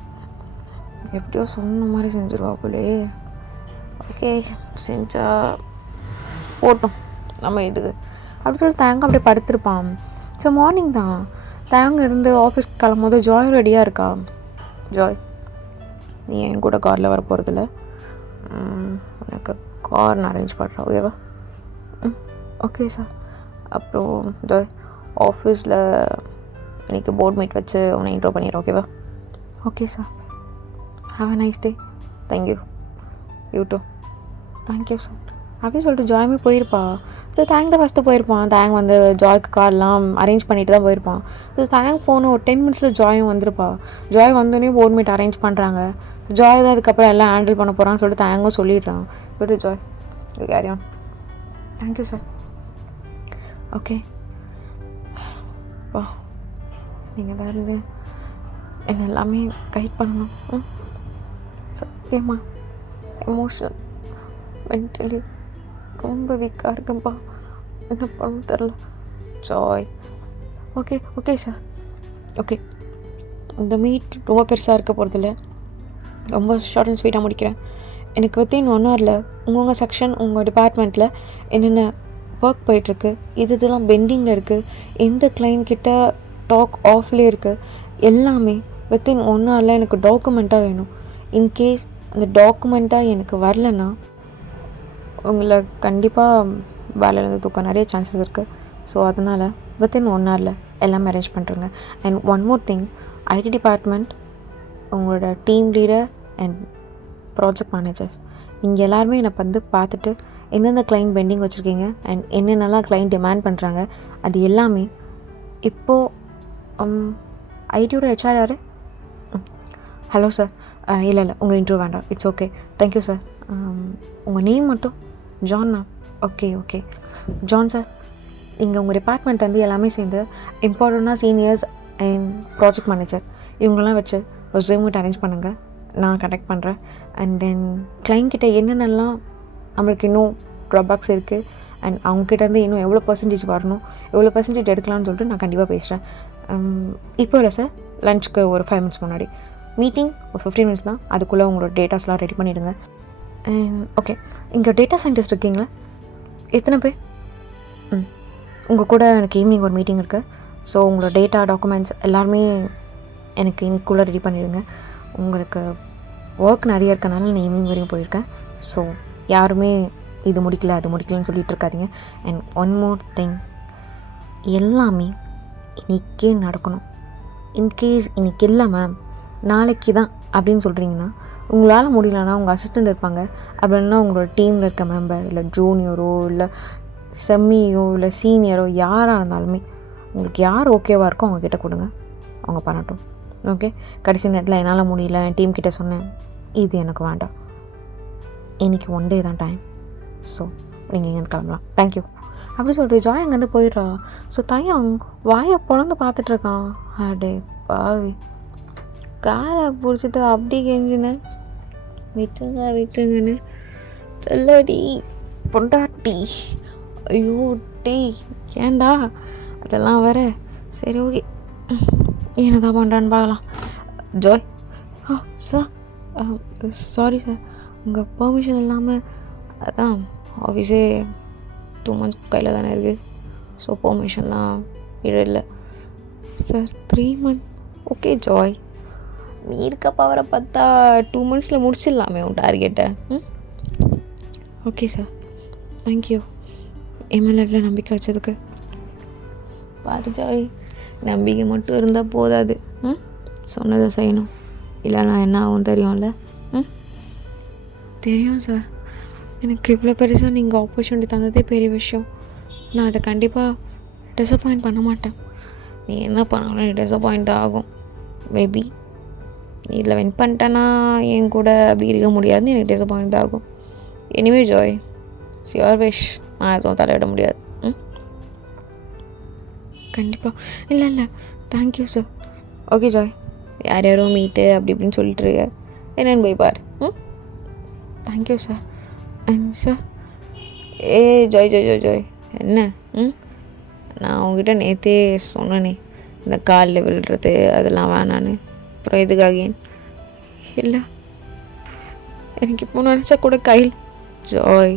எப்படியோ சொன்ன மாதிரி செஞ்சுருவா போலே. ஓகே செஞ்சா போட்டோம் நம்ம இதுக்கு அப்படி சொல்லிட்டு தேங்க் அப்படியே படுத்திருப்பான். ஸோ மார்னிங் தான் தேங்க இருந்து ஆஃபீஸ்க்கு கிளம்போது ஜாய் ரெடியாக இருக்கா. ஜாய், நீ என் கூட காரில் வர போகிறதில்ல, எனக்கு கார் நான் அரேஞ்ச் பண்ணுறேன். ஓகேவா? Okay sir. அப்புறம் ஜாய், ஆஃபீஸில் இன்றைக்கி போர்ட் மீட் வச்சு உன்னை இன்ட்ரோ பண்ணிடுறேன். ஓகேவா? Okay sir. Have a nice day. Thank you. You too. Thank you sir அப்படின்னு சொல்லிட்டு ஜாயுமே போயிருப்பா. ஸோ தேங்க் தான் ஃபஸ்ட்டு போயிருப்பான். தேங்க் வந்து ஜாய்க்கு கார்லாம் அரேஞ்ச் பண்ணிட்டு தான் போயிருப்பான். ஸோ தேங்க் போன ஒரு 10 minutes ஜாயும் வந்திருப்பா. ஜாய் வந்தோடனே போர்ட் மீட் அரேஞ்ச் பண்ணுறாங்க. ஜாய் தான் அதுக்கப்புறம் எல்லாம் ஹேண்டில் பண்ண போகிறான்னு சொல்லிட்டு தேங்கும் சொல்லிடுறான். விட்டு Joy, you carry on. Thank you sir. Okay வா, நீங்கள் தான் இருந்து என்ன எல்லாமே கைட் பண்ணணும். சத்தியமாக எமோஷனல் மென்டலி ரொம்ப வீக்காக இருக்கும்பா, என்ன பண்ண தெரில. Joy okay okay sir. Okay, இந்த மீட் ரொம்ப பெருசாக இருக்க போகிறதில்ல, ரொம்ப ஷார்ட் அண்ட் ஸ்வீட்டாக முடிக்கிறேன். எனக்கு வித்தின் 1 hourல உங்கள் செக்ஷன், உங்கள் டிபார்ட்மெண்ட்டில் என்னென்ன ஒர்க் போயிட்டுருக்கு, இதெல்லாம் பெண்டிங்கில் இருக்குது, எந்த கிளைண்ட் கிட்ட டாக் ஆஃப்லேயே இருக்குது, எல்லாமே வித்தின் 1 hourல எனக்கு டாக்குமெண்ட்டாக வேணும். இன்கேஸ் அந்த டாக்குமெண்ட்டாக எனக்கு வரலன்னா உங்களை கண்டிப்பாக வேலையிலேருந்து தூக்க நிறைய சான்சஸ் இருக்குது. ஸோ அதனால் வித்தின் 1 hourல எல்லாமே அரேஞ்ச் பண்ணுறேங்க. And one more thing, IT department, உங்களோட team leader and project managers, நீங்கள் எல்லாருமே என்னை வந்து பார்த்துட்டு எந்தெந்த கிளைண்ட் பெண்டிங் வச்சுருக்கீங்க அண்ட் என்னென்னலாம் கிளைண்ட் டிமாண்ட் பண்ணுறாங்க அது எல்லாமே இப்போது ஐடியோட ஹெச்ஆர் யார்? Hello sir. இல்லை உங்கள் இன்டர்வியூ வேண்டாம், இட்ஸ் ஓகே, தேங்க்யூ சார். உங்கள் நேம் மட்டும்? John ma'am. Okay John sir, இங்கே உங்கள் டிபார்ட்மெண்ட் வந்து எல்லாமே சேர்ந்து இம்பார்ட்டண்ட்டாக சீனியர்ஸ் அண்ட் ப்ராஜெக்ட் மேனேஜர் இவங்கெல்லாம் வச்சு ஒரு Zoom மீட் அரேஞ்ச் பண்ணுங்கள், நான் கனெக்ட் பண்ணுறேன். அண்ட் தென் கிளைண்ட்கிட்ட என்னென்னலாம் நம்மளுக்கு இன்னும் ட்ராபேக்ஸ் இருக்குது அண்ட் அவங்ககிட்டேருந்து இன்னும் எவ்வளோ பர்சன்டேஜ் வரணும், எவ்வளோ பர்சன்டேஜ் எடுக்கலாம்னு சொல்லிட்டு நான் கண்டிப்பாக பேசுகிறேன். இப்போ இல்லை சார், லஞ்சுக்கு ஒரு 5 minutes முன்னாடி. மீட்டிங் ஒரு 15 minutes தான், அதுக்குள்ளே உங்களோட டேட்டாஸ்லாம் ரெடி பண்ணிவிடுங்க. அண்ட் ஓகே, இங்கே டேட்டா சயின்டிஸ்ட் இருக்கீங்களா? எத்தனை பேர்? உங்கள் கூட எனக்கு ஈவினிங் ஒரு மீட்டிங் இருக்குது. ஸோ உங்களோட டேட்டா டாக்குமெண்ட்ஸ் எல்லாருமே எனக்கு இன்னைக்குள்ளே ரெடி பண்ணிவிடுங்க. உங்களுக்கு ஒர்க் நிறைய இருக்கனால நான் ஈவினிங் வரையும் போயிருக்கேன். ஸோ யாருமே இது முடிக்கல அது முடிக்கலன்னு சொல்லிட்டு இருக்காதீங்க. அண்ட் ஒன் மோர் திங், எல்லாமே இன்றைக்கே நடக்கணும். இன்கேஸ் இன்றைக்கி இல்லை மேம் நாளைக்கு தான் அப்படின்னு சொல்கிறீங்கன்னா, உங்களால் முடியலன்னா உங்கள் அசிஸ்டண்ட் இருப்பாங்க, அப்படின்னா உங்களோட டீமில் இருக்க மெம்பர் இல்லை ஜூனியரோ இல்லை செம்மியோ இல்லை சீனியரோ யாராக இருந்தாலுமே உங்களுக்கு யார் ஓகேவாக இருக்கோ அவங்கக்கிட்ட கொடுங்க, அவங்க பண்ணட்டும். ஓகே, கடைசி நேரத்தில் என்னால் முடியல என் டீம் கிட்டே சொன்னேன், இது எனக்கு வேண்டாம், இன்றைக்கி 1 day தான் டைம், ஸோ நீங்கள் இங்கே கிளம்பலாம், தேங்க்யூ அப்படி சொல்லிட்டு ஜாய் அங்கேருந்து போயிடுறா. ஸோ தையம் வாயை பொழந்து பார்த்துட்ருக்கான். அடே பாவி, காலை பிடிச்சிட்டு அப்படி கெஞ்சினேன், விட்டுருங்கன்னு தெல்லடி பொண்டாட்டி. ஐயோ டீ ஏண்டா அதெல்லாம் வேற. சரி ஓகே, என்ன தான் பண்ணுறான்னு பார்க்கலாம். ஜாய், சார் சாரி சார், உங்கள் பெர்மிஷன் இல்லாமல் அதான் ஆஃபீஸே 2 months கையில் தானே இருக்குது, ஸோ பெர்மிஷன்லாம் இல்லை சார். 3 months ஓகே ஜாய், நீ இருக்க பவரை பார்த்தா 2 months முடிச்சிடலாமே உன் டார்கெட்டை. ஓகே சார், தேங்க்யூ எம்எல்ஏ நம்பிக்கை வச்சதுக்கு. பாரு ஜாய், நம்பிக்கை மட்டும் இருந்தால் போதாது, சொன்னதை செய்யணும், இல்லைனா என்ன ஆகும் தெரியும்ல. தெரியும் சார், எனக்கு இவ்வளோ பெருசாக நீங்கள் ஆப்பர்ச்சுனிட்டி தந்ததே பெரிய விஷயம். நான் அதை கண்டிப்பாக டிசப்பாயிண்ட் பண்ண மாட்டேன். நீ என்ன பண்ணாலும் நீ டிசப்பாயிண்ட் தான் ஆகும். மேபி நீ இதில் வின் பண்ணிட்டேன்னா என் கூட அப்படி இருக்க முடியாதுன்னு எனக்கு டிசப்பாயிண்ட் தான் ஆகும். Anyway Joy, it's your wish, நான் எதுவும் தலையிட முடியாது. கண்டிப்பாக இல்லை தேங்க்யூ சார். ஓகே ஜாய், யார் யாரோ மீட்டு அப்படி இப்படின்னு சொல்லிட்டு இருக்க, என்னென்னு போய் பார். Thank you sir. And sir Joy Joy Joy Joy என்ன? நான் உங்ககிட்ட நேற்றே சொன்னேனே இந்த காலில் விழுறது அதெல்லாம் வேணான்னு, அப்புறம் எதுக்காக? இல்லை எனக்கு இப்போ நினச்சா கூட கையில். ஜாய்,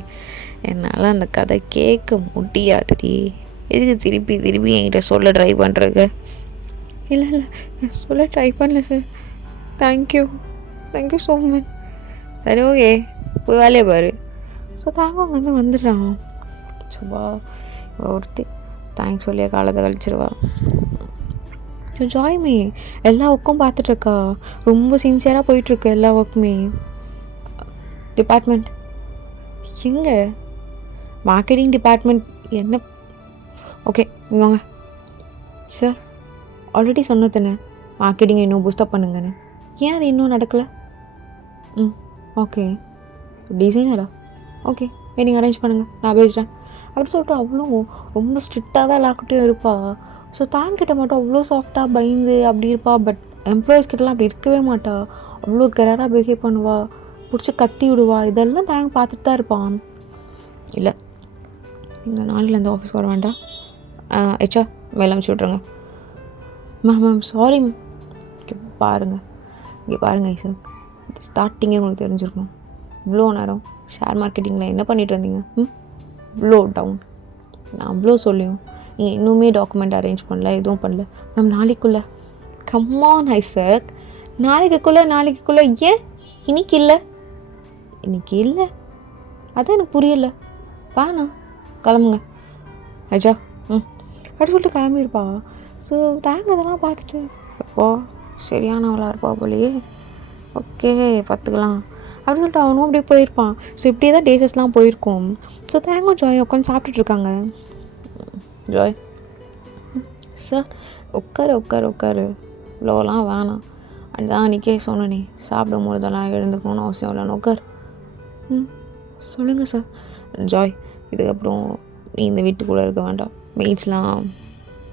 என்னால் அந்த கதை கேட்க முடியாதுடி, எதுக்கு திருப்பி என்கிட்ட சொல்ல ட்ரை பண்ணுறங்க? இல்லை நான் சொல்ல ட்ரை பண்ணல சார். Thank you so much. சரி ஓகே, போய் வேலையை பாரு. ஸோ தாங்க அங்கேருந்து வந்துடுறான். சுபா ஒருத்தி தேங்க்ஸ் சொல்லியே காலத்தை கழிச்சிருவா. ஸோ ஜாய்மே எல்லா ஒர்க்கும் பார்த்துட்ருக்கா, ரொம்ப சின்சியராக போயிட்டுருக்கு எல்லா ஒர்க்குமே. டிபார்ட்மெண்ட் எங்கே? மார்க்கெட்டிங் டிபார்ட்மெண்ட் என்ன? ஓகே வாங்க சார். ஆல்ரெடி சொன்னதுன்னு மார்க்கெட்டிங் இன்னும் பூஸ்டப் பண்ணுங்கன்னு, ஏன் அது இன்னும் நடக்கலை? ஓகே டிசைனரா? ஓகே மீட்டிங் அரேஞ்ச் பண்ணுங்கள், நான் பேசுகிறேன் அப்படி சொல்லிட்டு அவ்வளோ ரொம்ப ஸ்ட்ரிக்டாக தான் எல்லாருக்கிட்டையும் இருப்பாள். ஸோ தேங்கிட்ட மட்டும் அவ்வளோ சாஃப்டாக பயந்து அப்படி இருப்பாள். பட் எம்ப்ளாயீஸ் கிட்டலாம் அப்படி இருக்கவே மாட்டாள், அவ்வளோ கராராக பிஹேவ் பண்ணுவாள், பிடிச்சி கத்தி விடுவா. இதெல்லாம் தேங்க பார்த்துட்டு தான் இருப்பான். இல்லை இந்த நாளில் இந்த ஆஃபீஸ் வர வேண்டாம், எச்சா மேலே அனுப்பிச்சி விட்ருங்க. Ma'am sorry ma'am. இங்கே பாருங்கள் ஐசக், ஸ்டார்டிங்கே உங்களுக்கு தெரிஞ்சிருக்கணும். இவ்வளோ நேரம் ஷேர் மார்க்கெட்டிங்கில் என்ன பண்ணிகிட்டு இருந்தீங்க? இவ்வளோ டவுன். நான் அவ்வளோ சொல்லியும் நீங்கள் இன்னுமே டாக்குமெண்ட் அரேஞ்ச் பண்ணல, எதுவும் பண்ணல. மேம் நாளைக்குள்ளே. கம்மான் ஐசக், நாளைக்குள்ளே ஏன் இன்னைக்கு இல்லை? அதான் எனக்கு புரியலை. வேணாம் கிளம்புங்க ஐஜா. அப்படி சொல்லிட்டு கிளம்பியிருப்பா. ஸோ தேங்க இதெல்லாம் பார்த்துட்டு எப்போ சரியானவளாக இருப்பா போலையே, ஓகே பார்த்துக்கலாம் அப்படின்னு சொல்லிட்டு அவனும் அப்படியே போயிருப்பான். ஸோ இப்படியே தான் டேஸஸ்லாம் போயிருக்கோம். ஸோ தேங்கும் ஜாய் உட்காந்து சாப்பிட்டுட்ருக்காங்க. ஜாய் சார் உட்காரு உட்காரு உட்காரு, இவ்வளோலாம் வேணாம். அதுதான் அன்றைக்கே சொன்னேனே, சாப்பிடும் போதெல்லாம் எழுந்துக்கணும்னு அவசியம் இல்லைன்னு. உட்கார். ம் சொல்லுங்கள் சார். ஜாய், இதுக்கப்புறம் நீ இந்த வீட்டுக்குள்ளே இருக்க வேண்டாம். மெய்ட்ஸ்லாம்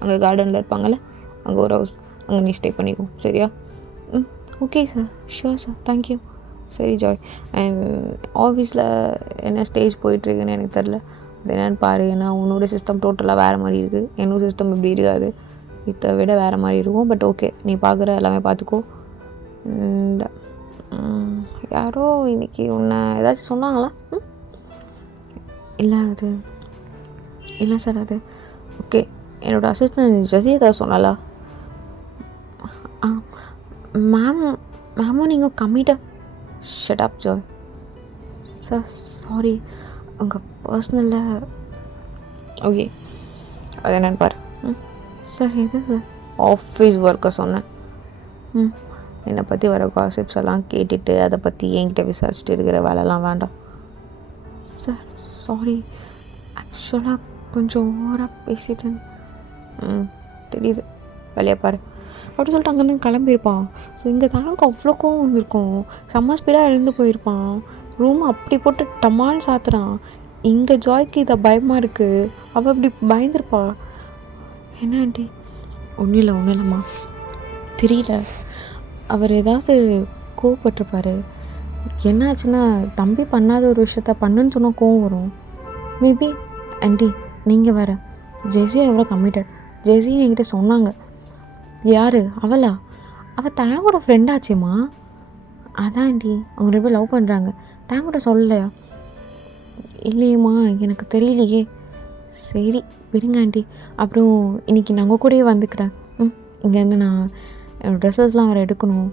அங்கே கார்டனில் இருப்பாங்கள்ல, அங்கே ஒரு ஹவுஸ், அங்கே நீ ஸ்டே பண்ணிக்கோ, சரியா? ம் okay sir, sure sir, thank you. சரி ஜாய், அண்ட் ஆஃபீஸில் என்ன ஸ்டேஜ் போயிட்டுருக்குன்னு எனக்கு தெரில, அது என்னென்னு பாரு. ஏன்னா உன்னோட சிஸ்டம் டோட்டலாக வேறு மாதிரி இருக்குது, என்னோட சிஸ்டம் இப்படி இருக்காது, இதை விட வேறு மாதிரி இருக்கும். பட் ஓகே, நீ பார்க்குற எல்லாமே பார்த்துக்கோ. அண்ட் யாரோ இன்றைக்கி உன்னை ஏதாச்சும் சொன்னாங்களா? இல்லை அது இல்லை சார், அது ஓகே. என்னோடய அசிஸ்டன்ட் ஜெஸி ஏதாவது சொன்னாலா? மேமும் நீங்கள் கம்மிட்ட. Shut up Joy. Sir sorry, உங்கள் பர்சனலில். ஓகே, அது என்னென்னு பாரு. சார் எது சார்? ஆஃபீஸ் ஒர்க்கை சொன்னேன். என்னை பற்றி வர காசிப்ஸ் எல்லாம் கேட்டுட்டு அதை பற்றி என்கிட்ட விசாரிச்சுட்டு இருக்கிற வேலைலாம் வேண்டாம். சார் சாரி, ஆக்சுவலாக கொஞ்சம் ஓவராக பேசிட்டேன். தெரியுது, வெளியே பாரு அப்படி சொல்லிட்டு அங்கேருந்து கிளம்பியிருப்பான். ஸோ இங்கே தானுக்கு அவ்வளோ கோவம் வந்திருக்கும், செம்ம ஸ்பீடாக எழுந்து போயிருப்பான். ரூம் அப்படி போட்டு டமால் சாத்துறான். இங்கே ஜாய்க்கு இதை பயமாக இருக்குது, அவள் அப்படி பயந்துருப்பா. என்ன ஆண்டி? ஒன்றும் இல்லைம்மா, தெரியல, அவர் ஏதாவது கோவப்பட்டிருப்பார். என்னாச்சுன்னா தம்பி பண்ணாத ஒரு விஷயத்த பண்ணுன்னு சொன்னால் கோவம் வரும். மேபி. ஆண்டி நீங்கள் வேறு, ஜெஸியும் எவ்வளோ கம்மிட்டட். ஜெஸியும் என்கிட்ட சொன்னாங்க. யார்? அவளா? அவள் தயாவோட ஃப்ரெண்டாச்சேம்மா. அதான் ஆண்டி, அவங்க 2 பேரும் லவ் பண்ணுறாங்க. தயாவோட சொல்லலையா? இல்லையேம்மா, எனக்கு தெரியலையே. சரி விடுங்க ஆண்டி. அப்புறம் இன்றைக்கி நான் உங்கள் கூடயே வந்துக்கிறேன். இங்கேருந்து நான் என்னோடய ட்ரெஸ்ஸஸ்லாம் வேறு எடுக்கணும்.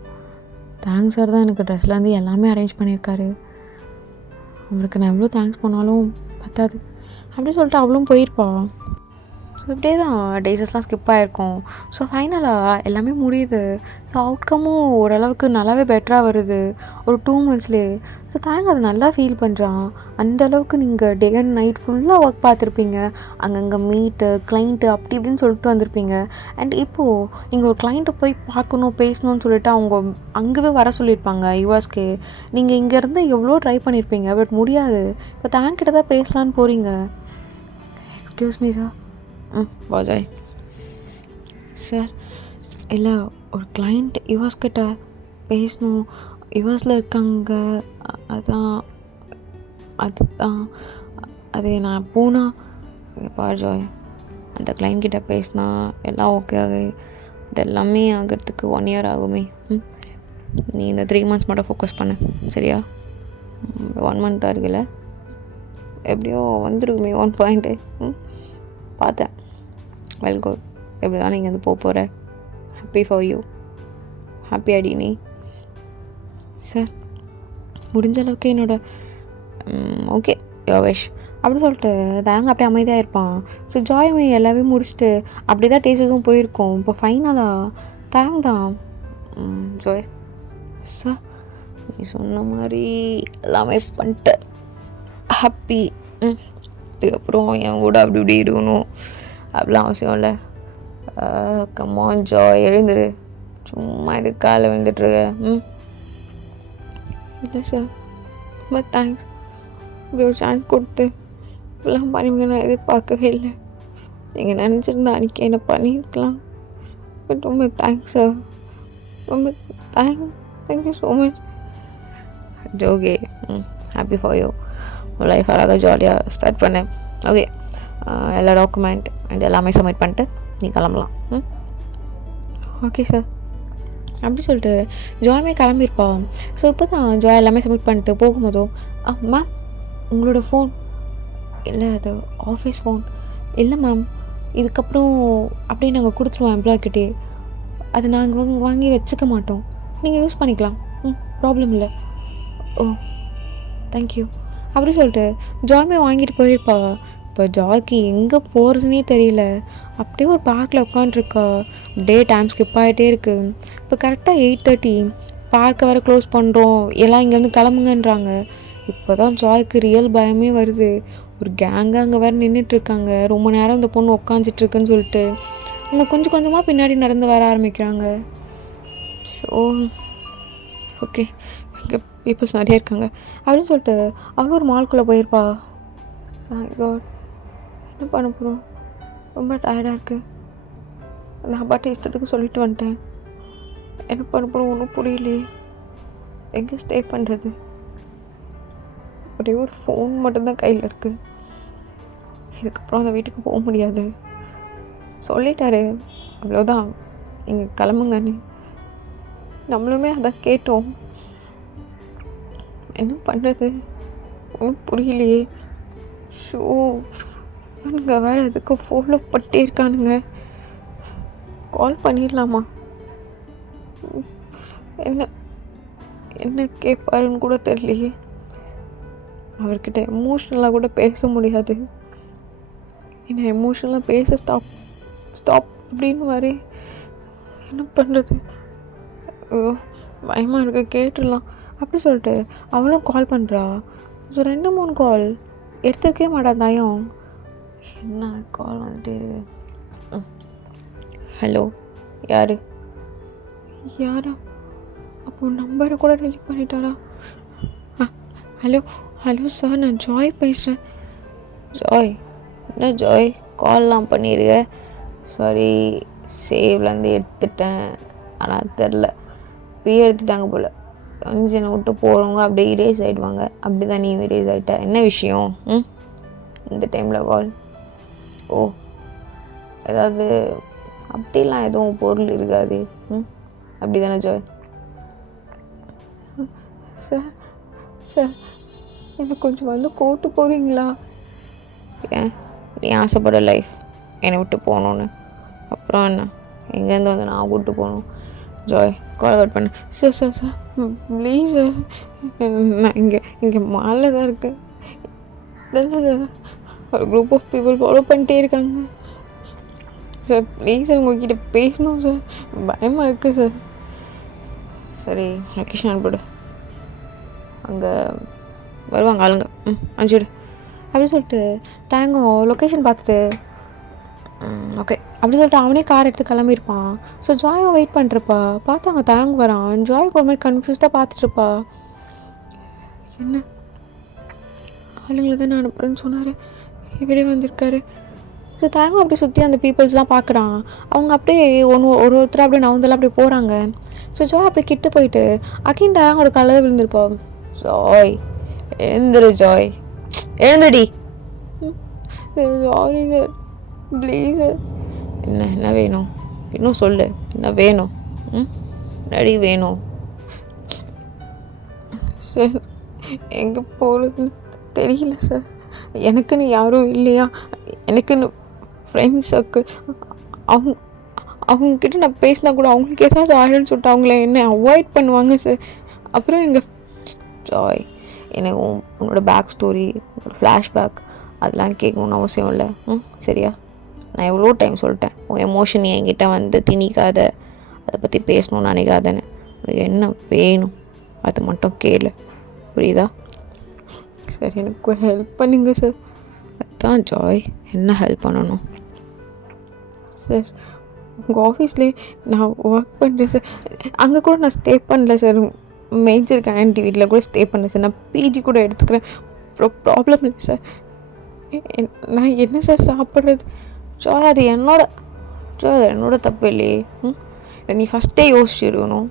தேங்க்ஸ் சார் தான் எனக்கு ட்ரெஸ்லேருந்து எல்லாமே அரேஞ்ச் பண்ணியிருக்காரு. அவருக்கு நான் எவ்வளோ தேங்க்ஸ் பண்ணாலும் பத்தாது. அப்படி சொல்லிட்டு அவளும் போயிருப்பா. ஸோ இப்படியே தான் டேஸஸ்லாம் ஸ்கிப் ஆகிருக்கும். ஸோ ஃபைனலாக எல்லாமே முடியுது. ஸோ அவுட்கமும் ஓரளவுக்கு நல்லாவே பெட்டராக வருது ஒரு 2 monthsலேயே. ஸோ தேங்க் அதை நல்லா ஃபீல் பண்ணுறான். அந்தளவுக்கு நீங்கள் டே அண்ட் நைட் ஃபுல்லாக ஒர்க் பார்த்துருப்பீங்க, அங்கங்கே மீட்டு கிளைண்ட்டு அப்படி இப்படின்னு சொல்லிட்டு வந்திருப்பீங்க. அண்ட் இப்போது நீங்கள் ஒரு கிளைண்ட்டை போய் பார்க்கணும் பேசணும்னு சொல்லிட்டு அவங்க அங்கேவே வர சொல்லியிருப்பாங்க யூஎஸ்க்கு. நீங்கள் இங்கேருந்து எவ்வளோ ட்ரை பண்ணியிருப்பீங்க, பட் முடியாது. இப்போ தேங்க்கிட்ட தான் பேசலான்னு போகிறீங்க. Excuse me sir. பாஜாய் சார், இல்லை ஒரு கிளைண்ட் யூஎஸ்கிட்ட பேசணும், யூஎஸில் இருக்காங்க. அதுதான் அது நான் போனால் பாஜாய் அந்த கிளைண்ட் கிட்டே பேசினா எல்லாம் ஓகே ஆகு. இது எல்லாமே ஆகிறதுக்கு 1 year ஆகுமே. நீ இந்த 3 months மட்டும் ஃபோக்கஸ் பண்ண, சரியா? 1 month தான் இருக்குல்ல, எப்படியோ வந்துருக்குமே 1 point. பார்த்தேன். Well good. எப்படி தான் நீங்கள் வந்து போகிற. Happy for you. ஹாப்பி அடி நீ. சார் முடிஞ்ச அளவுக்கு என்னோட ஓகே யோவேஷ் அப்படின்னு சொல்லிட்டு தாங்க அப்படியே அமைதியாக இருப்பான். ஸோ ஜாயுமே எல்லாமே முடிச்சுட்டு அப்படி தான் டேஸ்ட்டும் போயிருக்கோம். இப்போ ஃபைனலாக தேங்க் தான். ஜோய் சார், நீ சொன்ன மாதிரி எல்லாமே பண்ணிட்ட. ஹாப்பி. இதுக்கப்புறம் என் கூட அப்படி இப்படி இருக்கணும் அப்படிலாம் அவசியம் இல்லை. கம்மான் ஜாய், எழுந்துரு. சும்மா இது காலை விழுந்துட்டுருக்க. இல்லை சார், ரொம்ப தேங்க்ஸ். இப்படி ஒரு சான்ஸ் கொடுத்து இப்படிலாம் பண்ணுவீங்க நான் எதிர்பார்க்கவே இல்லை. நீங்கள் நினச்சிருந்தா அன்றைக்கி என்ன பண்ணியிருக்கலாம். பட் ரொம்ப தேங்க்ஸ் சார், ரொம்ப thank you so much. Okay, happy for you. Life அழகாக ஜாலியாக ஸ்டார்ட் பண்ணேன். ஓகே, எல்லா டாக்குமெண்ட் அண்ட் எல்லாமே சப்மிட் பண்ணிட்டு நீ கிளம்பலாம். ஓகே சார் அப்படி சொல்லிட்டு ஜாயுமே கிளம்பியிருப்பா. ஸோ இப்போ தான் ஜாய் எல்லாமே சப்மிட் பண்ணிட்டு போகும்போதோ, மேம் உங்களோட ஃபோன். இல்லை அது ஆஃபீஸ் ஃபோன். இல்லை மேம், இதுக்கப்புறம் அப்படியே நாங்கள் கொடுத்துருவோம் எம்ப்ளாய்கிட்டே. அது நாங்கள் வாங்கி வச்சுக்க மாட்டோம், நீங்கள் யூஸ் பண்ணிக்கலாம். ப்ராப்ளம் இல்லை. ஓ தேங்க்யூ அப்படி சொல்லிட்டு ஜாயுமே வாங்கிட்டு போயிருப்பா. இப்போ ஜாய்க்கு எங்கே போகிறதுனே தெரியல. அப்படியே ஒரு பார்க்கில் உட்காண்ட்ருக்கா. அப்படியே டைம் ஸ்கிப் ஆகிட்டே இருக்குது. இப்போ கரெக்டாக 8:30 பார்க்கை வேறு க்ளோஸ் பண்ணுறோம், எல்லாம் இங்கேருந்து கிளம்புங்கன்றாங்க. இப்போ தான் ஜாய்க்கு ரியல் பயமே வருது. ஒரு கேங்காக அங்கே வேறு நின்றுட்டுருக்காங்க. ரொம்ப நேரம் இந்த பொண்ணு உட்காந்துட்ருக்குன்னு சொல்லிட்டு அவங்க கொஞ்சம் கொஞ்சமாக பின்னாடி நடந்து வர ஆரம்பிக்கிறாங்க. ஸோ ஓகே, இங்கே பீப்புள்ஸ் நிறைய இருக்காங்க அப்படின்னு சொல்லிட்டு அவ்வளோ ஒரு மால்குள்ளே போயிருப்பா. காட், என்ன பண்ண போகிறோம், ரொம்ப டயர்டாக இருக்குது. நான் பாட்டு இஷ்டத்துக்கு சொல்லிட்டு வந்துட்டேன். என்ன பண்ண போகிறோம் ஒன்றும் புரியலையே. எங்கே ஸ்டே பண்ணுறது? ஒரே ஒரு ஃபோன் மட்டும்தான் கையில் இருக்குது. இதுக்கப்புறம் அந்த வீட்டுக்கு போக முடியாது. சொல்லிட்டாரு, அவ்வளோதான், இங்கே கிளம்புங்கன்னு. நம்மளுமே அதான் கேட்டோம். என்ன பண்ணுறது ஒன்றும் புரியலையே. ஷோ, இவனுங்க வேறு எதுக்கு ஃபாலோ பண்ணிட்டே இருக்கானுங்க. கால் பண்ணிடலாமா? என்ன என்ன கேட்பாருன்னு கூட தெரியலையே. அவர்கிட்ட எமோஷ்னலாக கூட பேச முடியாது. என்ன எமோஷ்னலாக பேச ஸ்டாப் அப்படின்னு மாதிரி என்ன பண்ணுறது? பயமாக இருக்க, கேட்டுடலாம் அப்படி சொல்லிட்டு அவளும் கால் பண்ணுறா. ஸோ 2-3 கால் எடுத்துருக்கே மாட்டான் தயம். என்ன கால் வந்துட்டு, ஹலோ யார் யாரா? அப்போ நம்பரை கூட டெலிட் பண்ணிட்டாரா? ஹலோ ஹலோ சார், நான் ஜாய் பேசுகிறேன். ஜாய்? என்ன ஜாய், கால்லாம் பண்ணிடுங்க. சாரி, சேவ்லேருந்து எடுத்துட்டேன், ஆனால் தெரில இப்பயே எடுத்துட்டாங்க போல். ஃபங்க்ஷனை விட்டு போகிறவங்க அப்படியே இரேஸ் ஆகிடுவாங்க. அப்படி தான் நீ இரேஸ் ஆகிட்ட. என்ன விஷயம் இந்த டைமில் கால்? ஓ, ஏதாவது அப்படிலாம் எதுவும் பொருள் இருக்காது. அப்படி தானே ஜாய்? சார் சார், என்னை கொஞ்சம் வந்து கூப்பிட்டு போகிறீங்களா? ஏன், நீ ஆசைப்பட லைஃப் என்னை விட்டு போகணுன்னு, அப்புறம் என்ன, எங்கேருந்து வந்து நான் கூப்பிட்டு போகணும்? ஜாய், கால் கட் பண்ணு. Sir sir sir please sir, நான் இங்கே மாலில் தான் இருக்கேன். சார், ஒரு குரூப் ஆஃப் பீப்புள் ஃபாலோ பண்ணிட்டே இருக்காங்க சார். ப்ளீஸ் சார், உங்கள்கிட்ட பேசணும் சார், பயமாக இருக்குது சார். சரி, லொக்கேஷன் அனுப்பிவிடு, அங்கே வருவாங்க ஆளுங்க. அனுப்பிச்சிடு அப்படின்னு சொல்லிட்டு தேங்கும் லொக்கேஷன் பார்த்துட்டு ஓகே அப்படி சொல்லிட்டு அவனே கார் எடுத்து கிளம்பியிருப்பான். So ஜாயும் wait பண்ணிருப்பா. பார்த்தாங்க தேங்கு வரான். ஜாய்க்கு ஒரு மாதிரி கன்ஃபியூஸ்டாக பார்த்துட்ருப்பா. என்ன ஆளுங்களை தான் நான் அனுப்புகிறேன்னு சொன்னார், இவரே வந்திருக்காரு. ஸோ தேங்கும் அப்படியே சுற்றி அந்த பீப்புள்ஸ்லாம் பார்க்குறான். அவங்க அப்படியே ஒருத்தர் அப்படியே நவுந்தெல்லாம் அப்படியே போகிறாங்க. ஸோ ஜாய் அப்படியே கிட்ட போயிட்டு அகின் தேங்கோட கலர் விழுந்திருப்பா. ஜாய் எழுந்துரு, ஜாய் எழுந்துடி. Sorry sir, please sir. என்ன வேணும் இன்னும் சொல்லு, என்ன வேணும்? நடி வேணும் சார். எங்கே போகிறதுன்னு தெரியல சார். எனக்குன்னு யாரும் இல்லையா? எனக்குன்னு ஃப்ரெண்ட்ஸ் சர்க்கிள், அவங்கக்கிட்ட நான் பேசினா கூட அவங்களுக்கு ஏதாவது ஆயிடுன்னு சொல்லிட்டு அவங்கள என்ன அவாய்ட் பண்ணுவாங்க சார். அப்புறம் எங்கள் ஜாய், எனக்கு உன்னோட பேக் ஸ்டோரி, உன்னோட ஃப்ளாஷ்பேக் அதெல்லாம் கேட்கணுன்னு அவசியம் இல்லை. சரியா? நான் எவ்வளோ டைம் சொல்லிட்டேன், உன் எமோஷன் என்கிட்ட வந்து திணிக்காத, அதை பற்றி பேசணும்னு நினைக்காதன்னு. உனக்கு என்ன வேணும் அது மட்டும் கேளு, புரியுதா? சார், எனக்கு ஹெல்ப் பண்ணுங்க சார். அதுதான் ஜாய், என்ன ஹெல்ப் பண்ணணும்? சார், உங்கள் ஆஃபீஸ்லேயே நான் ஒர்க் பண்ணுறேன் சார். அங்கே கூட நான் ஸ்டே பண்ணல சார். மேஜர் ஆண்டி வீட்டில் கூட ஸ்டே பண்ணேன் சார். நான் பிஜி கூட எடுத்துக்கிறேன், ப்ராப்ளம் இல்லை சார். நான் என்ன சார் சாப்பிட்றது? ஜாய், அது என்னோட தப்பு இல்லையே. நீ ஃபஸ்ட்டே யோசிச்சிருக்கணும்.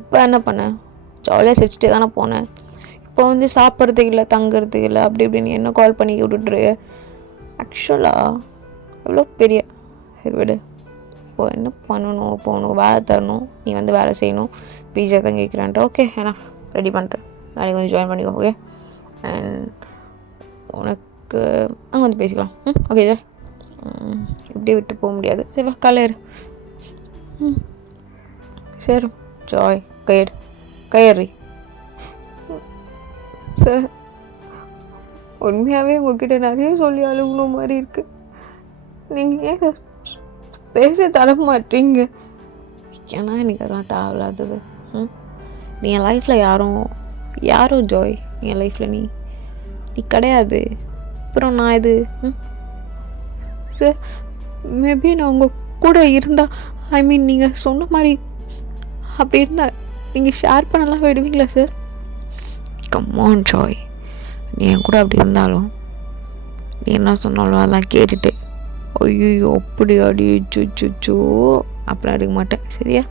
இப்போ என்ன பண்ண? ஜாலியாக சிரிச்சுட்டே தானே போனேன். இப்போ வந்து சாப்பிட்றதுக்கு இல்லை, தங்குறதுக்கு இல்லை, அப்படி இப்படின்னு என்ன கால் பண்ணி விட்டுட்டுரு. ஆக்சுவலாக எவ்வளோ பெரிய, சரி விடு. இப்போ என்ன பண்ணணும்? இப்போ உனக்கு வேலை தரணும், நீ வந்து வேலை செய்யணும், பிஜியாக தான் கேட்குறான்ட்டு. ஓகே, எனஃப், ரெடி பண்ணுறேன், நாளைக்கு வந்து ஜாயின் பண்ணிக்கோ. ஓகே, அண்ட் உனக்கு அங்கே வந்து பேசிக்கலாம். ஓகே சார், இப்படியே விட்டு போக முடியாது. சரி வா, காலையர். சரி ஜாய், கயிறு சார். உண்மையாகவே உங்ககிட்ட நிறைய சொல்லி அழுகணும் மாதிரி இருக்குது. நீங்கள் ஏன் சார் பேச தர மாட்டீங்க? ஏன்னா எனக்கு அதெல்லாம் தேவையில்லாதது. நீ என் லைஃப்பில் யாரோ ஜாய், என் லைஃப்பில் நீ கிடையாது. அப்புறம் நான் இது சார், மேபி நான் உங்கள் கூட இருந்தால் ஐ மீன் நீங்கள் சொன்ன மாதிரி அப்படி இருந்தால் நீங்கள் ஷேர் பண்ணலாம் விடுவீங்களா சார்? கம்மான் ஜாய், நீ என் கூட அப்படி இருந்தாலும் நீ என்ன சொன்னாலும் அதெல்லாம் கேட்டுட்டு ஐயோ அப்படி அடி சுச்சோ அப்படிலாம் எடுக்க மாட்டேன். சரியா?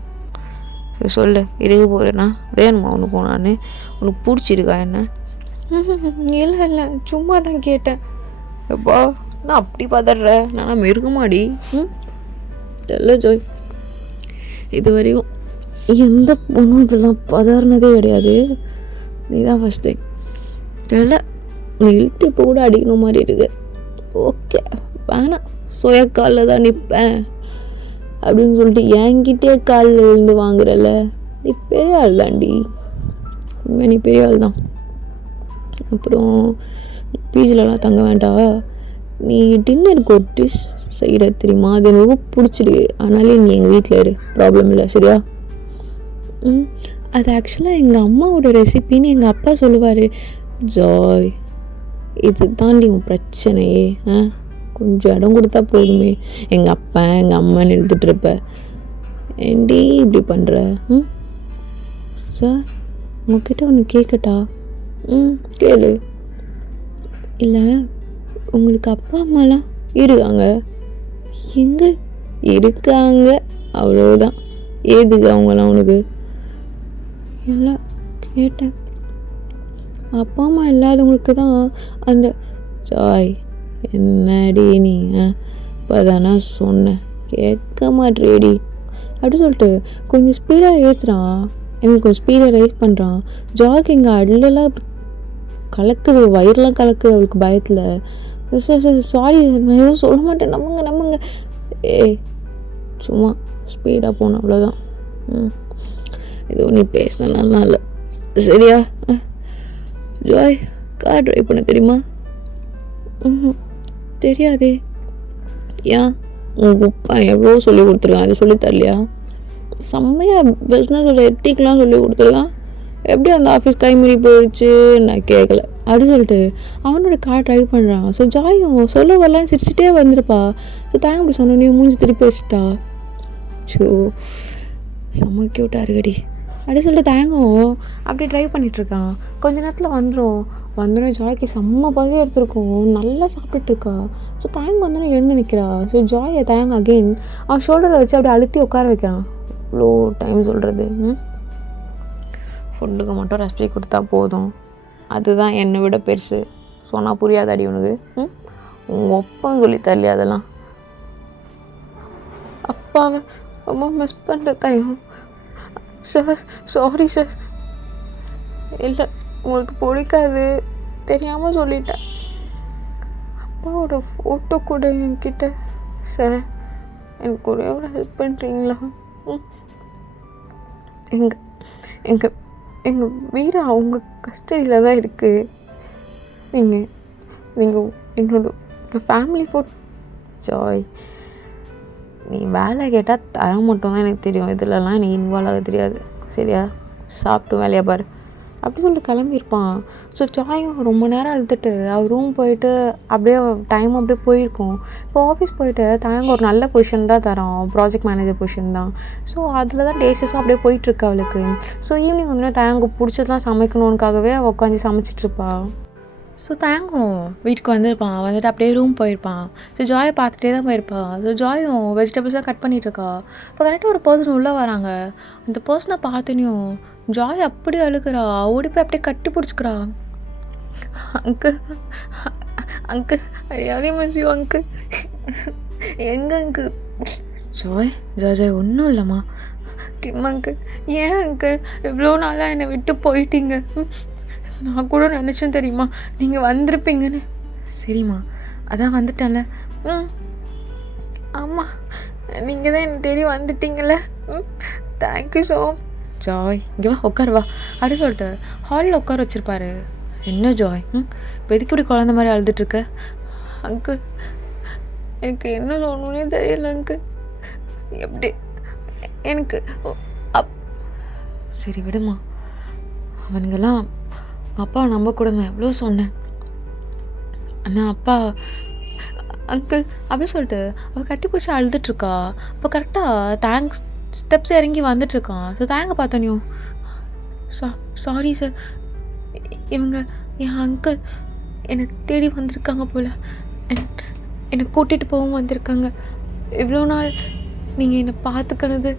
சொல்லு, இருக்க போகிறேன்னா வேணுமா உனக்கு? நான் உனக்கு பிடிச்சிருக்கா என்ன? இல்லை இல்லை, சும்மா தான் கேட்டேன். எப்பா நான் அப்படி பதற, நான் மிருகமாடி. தெரியல ஜோய், இது வரையும் எந்த பொண்ணும் இதெல்லாம் பதறினதே கிடையாது. நீ தான் ஃபஸ்ட் டைம். தெரியல, நீ இழுத்து இப்போ கூட அடிக்கணும் மாதிரி இருக்கு. ஓகே வேணாம், சுயக்காலில் தான் நிற்பேன் அப்படின்னு சொல்லிட்டு என்கிட்டே காலில் விழுந்து வாங்குறல. நீ பெரிய ஆள் தான்டி, உண்மையாக நீ பெரிய ஆள் தான். அப்புறம் பீஜிலலாம் தங்க வேண்டாம். நீ டின்னருக்கு ஒரு டிஷ் செய்கிற தெரியுமா? அது எனக்கு ரொம்ப பிடிச்சிருக்கு. அதனாலே நீ எங்கள் வீட்டில் இரு, ப்ராப்ளம் இல்லை. சரியா? அது ஆக்சுவலாக எங்கள் அம்மாவோட ரெசிபின்னு எங்கள் அப்பா சொல்லுவார். ஜாய், இது தாண்டி உன் பிரச்சனையே. கொஞ்சம் இடம் கொடுத்தா போதுமே, எங்கள் அப்பா எங்கள் அம்மான்னு எழுதிட்டுருப்ப. ஏண்டி இப்படி பண்ணுற? சார் உங்ககிட்ட ஒன்று கேட்கட்டா? கேளு. இல்லை, உங்களுக்கு அப்பா அம்மாலாம் இருக்காங்க? எங்கே இருக்காங்க? அவ்வளோதான். ஏதுக்கு அவங்களாம் உனக்கு? இல்லை கேட்டேன். அப்பா அம்மா இல்லாதவங்களுக்கு தான் அந்த ஜாய். என்னடி நீ இப்போ தானே சொன்னேன், கேட்க மாட்டேடி அப்படி சொல்லிட்டு கொஞ்சம் ஸ்பீடாக ஏற்றுறான். எனக்கு கொஞ்சம் ஸ்பீடாக ரைஸ் பண்ணுறான். ஜாக் எங்கள் அள்ளெல்லாம் கலக்குது, வயிறெலாம் கலக்குது அவளுக்கு பயத்தில். சாரி, நான் எதுவும் சொல்ல மாட்டேன், நம்புங்க. ஏய் சும்மா ஸ்பீடாக போனோம், அவ்வளோதான். எதுவும் நீ பேசின நல்லா இல்லை. சரியா? ஜாய், கார் ட்ரைவ் பண்ண தெரியுமா? தெரியாதே. ஏன்? உங்கள் அப்பா எவ்வளோ சொல்லி கொடுத்துருக்கான், அது சொல்லி தரலையா? செம்மையாக பிஸ்னஸோட எத்திக்கெலாம் சொல்லி கொடுத்துருக்கான். எப்படி அந்த ஆஃபீஸ் கைமீறி போயிடுச்சு நான் கேட்கல அப்படி சொல்லிட்டு அவனோட கார் ட்ரைவ் பண்ணுறான். ஸோ ஜாயும் சொல்ல வரலாம் சிரிச்சிட்டே வந்திருப்பா. ஸோ தாங்க அப்படி சொன்னோன்னே மூஞ்சி திருப்பி வச்சுட்டா. ஸோ செம்ம க்யூட்டாக இருக்கடி அப்படி சொல்லிட்டு தேங்கும் அப்படி ட்ரைவ் பண்ணிகிட்ருக்கான். கொஞ்ச நேரத்தில் வந்துடும். ஜாய்க்கு செம்ம பசி எடுத்துருக்கோம், நல்லா சாப்பிட்டுட்ருக்கா. ஸோ தேங்க வந்தோடனே எழுந்து நிற்கிறா. ஸோ ஜாயை தேங்க அகெயின் அவன் ஷோல்டரை வச்சு அப்படி அழுத்தி உட்கார வைக்கிறான். இவ்வளோ டைம் சொல்கிறது. ஃபுட்டுக்கு மட்டும் ரெஸ்பெக்ட் கொடுத்தா போதும், அதுதான் என்னை விட பெருசு. சொன்னால் புரியாதாடி உனக்கு? உங்கள் ஒப்பம் சொல்லி தரலையா அதெல்லாம்? அப்பாவை ரொம்ப மிஸ் பண்ணுற டைம். Sir sorry sir. இல்லை, உங்களுக்கு பிடிக்காது தெரியாமல் சொல்லிட்டேன். அப்பாவோட ஃபோட்டோ கூட என்கிட்ட. சார் எனக்கு ஒரே ஒரு ஹெல்ப் பண்ணுறீங்களா? எங்கள் வீடு அவங்க கஸ்டடியில் தான் இருக்குது. நீங்கள் என்னோட ஃபேமிலி ஃபோட்டோ. ஜாய், நீ வேலை கேட்டால் தர மட்டும் தான் எனக்கு தெரியும், இதிலலாம் நீ இன்வால்வ் ஆக தெரியாது. சரியா? சாப்பிட்டு வேலையை பாரு அப்படி சொல்லிட்டு கிளம்பியிருப்பான். ஸோ ஜாயும் ரொம்ப நேரம் அழுதுட்டு அவர் ரூம் போயிட்டு அப்படியே டைம் அப்படியே போயிருக்கோம். இப்போ ஆஃபீஸ் போயிட்டு தாங்க ஒரு நல்ல பொசிஷன் தான் தரோம், ப்ராஜெக்ட் மேனேஜர் பொசிஷன் தான். ஸோ அதில் தான் டேஸஸும் அப்படியே போயிட்டுருக்கு அவளுக்கு. ஸோ ஈவினிங் வந்து தாங்க பிடிச்சதெல்லாம் சமைக்கணுன்னுக்காகவே அவள் உட்காந்து சமைச்சிட்ருப்பா. ஸோ தேங்கும் வீட்டுக்கு வந்திருப்பான். வந்துட்டு அப்படியே ரூம் போயிருப்பான். ஸோ ஜாயை பார்த்துட்டே தான் போயிருப்பான். ஸோ ஜாயும் வெஜிடபிள்ஸாக கட் பண்ணிகிட்ருக்கா. இப்போ கரெக்டாக ஒரு பர்சன் உள்ளே வராங்க. அந்த பர்சனை பார்த்துனையும் ஜாய் அப்படி அழுகிறா. ஓடி போய் அப்படியே கட்டி பிடிச்சிக்கிறா. Uncle uncle really miss you uncle. எங்கே அங்கிள்? ஜாய் ஜாய் ஒன்றும் இல்லைம்மா. கிம் அங்கிள், ஏன் அங்கிள் இவ்வளோ நாளாக என்னை விட்டு போயிட்டீங்க? நான் கூட நினச்சேன் தெரியுமா நீங்கள் வந்திருப்பீங்கன்னு. சரிம்மா, அதான் வந்துட்டேன்ல. ஆமாம், நீங்கள் தான் எனக்கு தேடி வந்துட்டீங்களே. Thank you so. ஜாய் இங்கே வா, உட்கார் வா அப்படி சொல்லிட்டு ஹாலில் உட்கார வச்சுருப்பாரு. என்ன ஜாய், இப்போ எதுக்கு இப்படி குழந்த மாதிரி அழுதுட்ருக்க? அங்கிள் எனக்கு என்ன சொல்லணுன்னே தெரியல அங்கிள். எப்படி எனக்கு சரி விடுமா. அவனுங்கெல்லாம் அப்பா நம்ப கூட நான் எவ்வளோ சொன்னேன். ஆனால் அப்பா அங்கிள் அப்படி சொல்லிட்டு அவள் கட்டி பிடிச்சி அழுதுட்ருக்கா. அப்போ கரெக்டாக தேங்க்ஸ் ஸ்டெப்ஸ் இறங்கி வந்துட்டுருக்கான். ஸோ தேங்க பார்த்தோனையும் சாரி சார், இவங்க என் அங்கிள் என்னை தேடி வந்திருக்காங்க போல், என்னை கூட்டிகிட்டு போகவும் வந்திருக்காங்க. இவ்வளோ நாள் நீங்கள் என்னை பார்த்துக்கினது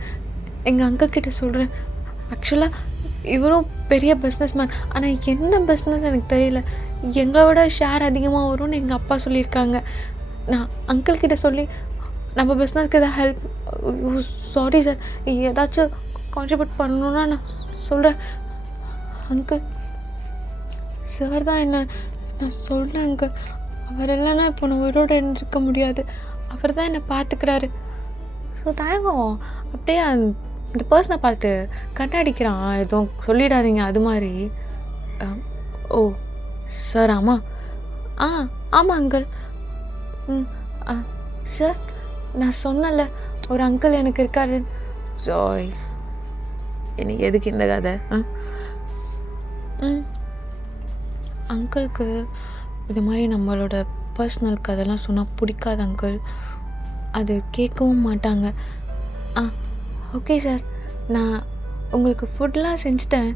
எங்கள் அங்கிள் கிட்ட சொல்கிறேன். ஆக்சுவலாக இவரும் பெரிய பிஸ்னஸ் மேன், ஆனால் என்ன பிஸ்னஸ் எனக்கு தெரியல. எங்களோட ஷேர் அதிகமாக வரும்னு எங்கள் அப்பா சொல்லியிருக்காங்க. நான் அங்கிள் கிட்ட சொல்லி நம்ம பிஸ்னஸ்க்கு எதாவது ஹெல்ப், சாரி சார், ஏதாச்சும் கான்ட்ரிபியூட் பண்ணணுன்னா நான் சொல்கிறேன். அங்கிள் சார் தான் என்ன, நான் சொல்கிறேன் அங்கிள், அவர் இல்லைன்னா இப்போ நான் உயிரோடு இருந்திருக்க முடியாது. அவர் தான் என்னை பார்த்துக்கிறாரு. ஸோ தயங்கம் அப்படியே அந்த பர்சனை பார்த்து கண்ணாடிக்கிறான், எதுவும் சொல்லிடாதீங்க அது மாதிரி. ஓ சார், ஆமாம் ஆமாம் அங்கிள். சார் நான் சொன்னல ஒரு அங்கிள் எனக்கு இருக்காரு. ஜாய், எனக்கு எதுக்கு இந்த கதை? அங்கிளுக்கு இது மாதிரி நம்மளோட பர்சனல் கதைலாம் சொன்னால் பிடிக்காது அங்கிள், அது கேட்கவும் மாட்டாங்க. ஓகே சார், நான் உங்களுக்கு ஃபுட்லாம் செஞ்சுட்டேன்,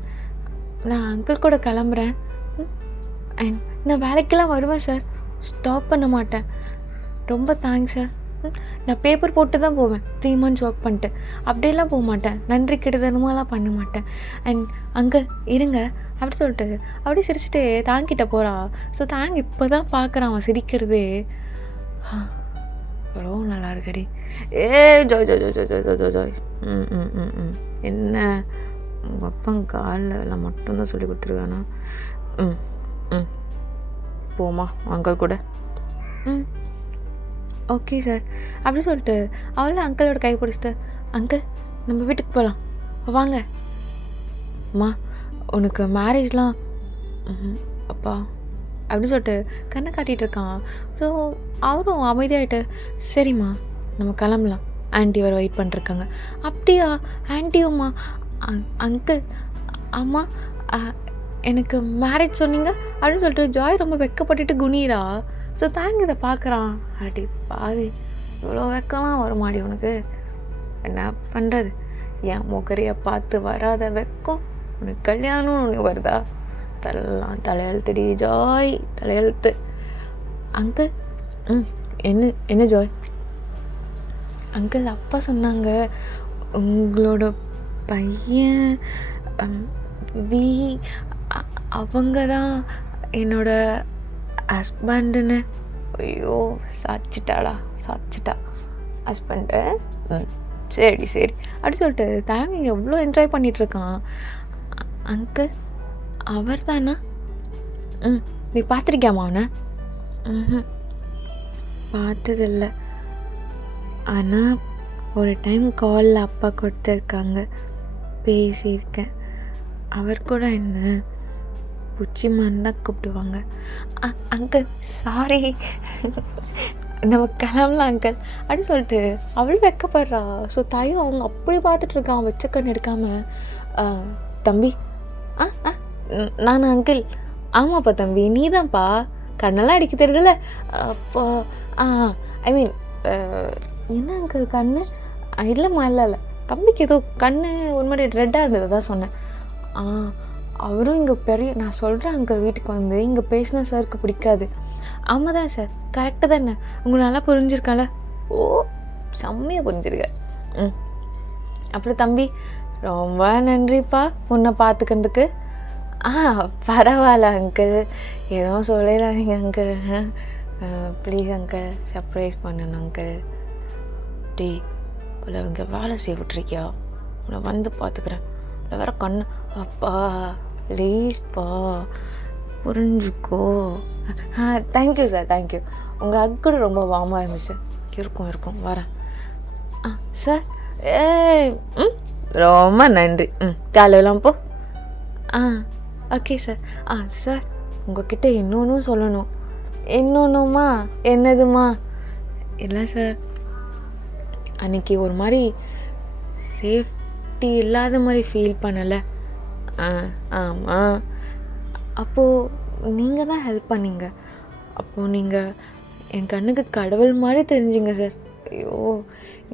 நான் அங்கிள் கூட கிளம்புறேன். அண்ட் நான் வேலைக்கெல்லாம் வருவேன் சார், ஸ்டாப் பண்ண மாட்டேன். ரொம்ப தேங்க்ஸ் சார். நான் பேப்பர் போட்டு தான் போவேன், 3 months ஒர்க் பண்ணிட்டு. அப்படியெல்லாம் போக மாட்டேன், நன்றி கெடுதனமாலாம் பண்ண மாட்டேன். அண்ட் அங்கிள் இருங்க அப்படி சொல்லிட்டு அப்படியே சிரிச்சுட்டு தாங்கிட்ட போகிறா. ஸோ தாங்க இப்போ தான் பார்க்குறான் அவன் சிரிக்கிறதே. எவ்வளோ நல்லா இருக்கடி. Joy Joy Joy Joy Joy Joy Joy. என்ன உங்கள் அப்பா காலில் மட்டும்தான் சொல்லி கொடுத்துருக்கானா? போமா அங்கிள் கூட. ஓகே சார் அப்படி சொல்லிட்டு அவளும் அங்கிளோட கை பிடிச்சிட்டு, அங்கிள் நம்ம வீட்டுக்கு போகலாம் வாங்க. அம்மா உனக்கு மேரேஜ்லாம் அப்பா அப்படி சொல்லிட்டு கண்ணை காட்டிகிட்டு இருக்கான். ஸோ அவரும் அமைதியாகிட்டு, சரிம்மா நம்ம கிளம்பலாம், ஆன்ட்டி வர வெயிட் பண்ணிருக்காங்க. அப்படியா ஆன்ட்டியும்மா? அங்கிள் அம்மா எனக்கு மேரேஜ் சொன்னீங்க அப்படின்னு சொல்லிட்டு ஜாய் ரொம்ப வெக்கப்பட்டுட்டு குனிரா. ஸோ தேங்க் இதை பார்க்குறான். அடி பாவி, இவ்வளோ வெக்கலாம் வருமாடி உனக்கு, என்ன பண்ணுறது? என் முகரையை பார்த்து வராத வெக்கம் உனக்கு கல்யாணம் உனக்கு வருதா? தலையெழுத்துடி ஜாய், தலையெழுத்து. அங்கிள் என்ன ஜாய்? அங்கிள் அப்பா சொன்னாங்க உங்களோட பையன் அவங்க தான் என்னோட ஹஸ்பண்டுன்னு. ஐயோ சாச்சிட்டா ஹஸ்பண்டு. சரி சரி அப்படி சொல்லிட்டு தேங்க இங்கே எவ்வளோ என்ஜாய் பண்ணிகிட்ருக்கான். அங்கிள் அவர் தானா? நீ பார்த்துருக்கியாமா அவனை? பார்த்ததில்ல, ஆனால் ஒரு டைம் காலில் அப்பா கொடுத்துருக்காங்க, பேசியிருக்கேன். அவர் கூட என்ன புச்சிமான்னு தான் கூப்பிடுவாங்க. அங்கிள் சாரி, நம்ம கிளம்பலாம் அங்கிள் அப்படி சொல்லிட்டு அவள் வெக்கப்படுறா. ஸோ தாயும் அவங்க அப்படி பார்த்துட்ருக்கான் வச்ச கண் எடுக்காமல். தம்பி நான் அங்கிள். ஆமாப்பா தம்பி, நீ தான்ப்பா, கண்ணெல்லாம் அடிக்க தெரியுதுல்ல. அப்போ ஐ மீன் என்ன அங்கிள் கண்ணு? இல்லைம்மா இல்லை தம்பிக்கு ஏதோ கண்ணு ஒரு மாதிரி ரெட்டாக இருந்தது தான் சொன்னேன். அவரும் இங்கே பெரிய, நான் சொல்கிறேன் அங்கிள் வீட்டுக்கு வந்து இங்கே பேசினா சாருக்கு பிடிக்காது. ஆமாம் தான் சார், கரெக்டு தானே, உங்களுக்கு நல்லா புரிஞ்சிருக்கால? ஓ செம்மையாக புரிஞ்சிருக்க. அப்புறம் தம்பி ரொம்ப நன்றிப்பா உன்னை பார்த்துக்கிறதுக்கு. பரவாயில்ல அங்கிள், எதுவும் சொல்லிடாதீங்க அங்கிள், ப்ளீஸ் அங்கிள், சர்ப்ரைஸ் பண்ணணும் அங்கிள். டே இல்லை இங்கே வேலை செய்ய விட்ருக்கியா? உன்னை வந்து பார்த்துக்கிறேன், இல்லை வேற கண்ணு. அப்பா ப்ளீஸ்ப்பா புரிஞ்சுக்கோ. Thank you sir, thank you. உங்கள் அக்கூட ரொம்ப வார்மாக இருந்துச்சு. இருக்கும் வரேன். சார் ரொம்ப நன்றி. காலையெல்லாம் போ. Okay sir. சார் உங்ககிட்ட இன்னொன்றும் சொல்லணும். இன்னொன்றுமா? என்னதுமா? இல்லை சார், அன்றைக்கி ஒரு மாதிரி சேஃப்டி இல்லாத மாதிரி ஃபீல் பண்ணலை. ஆமாம், அப்போது நீங்கள் தான் ஹெல்ப் பண்ணீங்க. அப்போது நீங்கள் என் கண்ணுக்கு கடவுள் மாதிரி தெரிஞ்சுங்க சார். ஐயோ,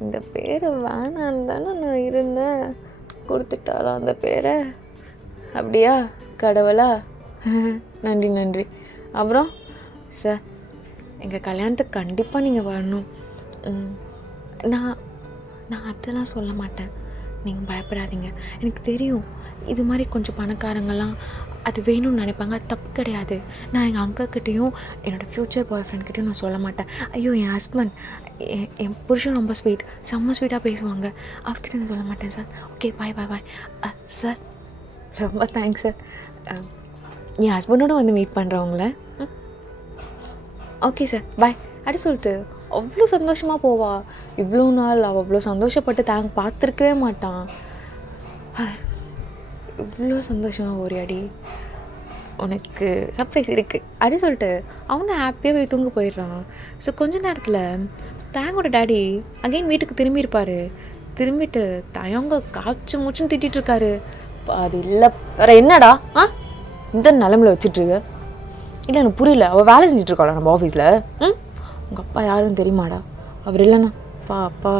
இந்த பேரை வேணான்னு தானே நான் இருந்தேன். கொடுத்துட்டாளா அந்த பேரை? அப்படியா கடவுளா? நன்றி நன்றி. அப்புறம் சார், எங்கள் கல்யாணத்துக்கு கண்டிப்பாக நீங்கள் வரணும். நான் நான் அதெல்லாம் சொல்ல மாட்டேன், நீங்கள் பயப்படாதீங்க. எனக்கு தெரியும் இது மாதிரி கொஞ்சம் பணக்காரங்கள்லாம் அது வேணும்னு நினைப்பாங்க. அது தப்பு கிடையாது. நான் எங்கள் அங்கிள்கிட்டையும் என்னோடய ஃப்யூச்சர் பாய் ஃப்ரெண்ட்கிட்டையும் நான் சொல்ல மாட்டேன். ஐயோ, என் ஹஸ்பண்ட் என் புருஷன் ரொம்ப ஸ்வீட், செம்ம ஸ்வீட்டாக பேசுவாங்க, அவர்கிட்ட நான் சொல்ல மாட்டேன் சார். ஓகே, பாய் பாய் பாய். சார், ரொம்ப தேங்க்ஸ் சார். என் ஹஸ்பண்டோட வந்து மீட் பண்ணுறவங்கள. ஓகே சார், பாய் அப்படி சொல்லிட்டு அவ்வளோ சந்தோஷமாக போவா. இவ்வளோ நாள் அவள் அவ்வளோ சந்தோஷப்பட்டு பார்த்துருக்கவே மாட்டான். இவ்வளோ சந்தோஷமாக ஓரியாடி, உனக்கு சர்ப்ரைஸ் இருக்குது அப்படி சொல்லிட்டு அவனை ஹாப்பியாக போய் தூங்க போயிடுறான். ஸோ கொஞ்ச நேரத்தில் தாங்கோட டேடி அகைன் வீட்டுக்கு திரும்பியிருப்பார். திரும்பிட்டு தயங்க காய்ச்சி மூச்சுன்னு திட்டிகிட்ருக்காரு. அது இல்லை வேறு என்னடா இந்த நிலமில் வச்சிட்ருக்கு? இல்லை எனக்கு புரியல, அவள் வேலை செஞ்சிட்ருக்காளா நம்ம ஆஃபீஸில்? உங்கள் அப்பா யாருன்னு தெரியுமாடா? அவர் இல்லைண்ணா அப்பா.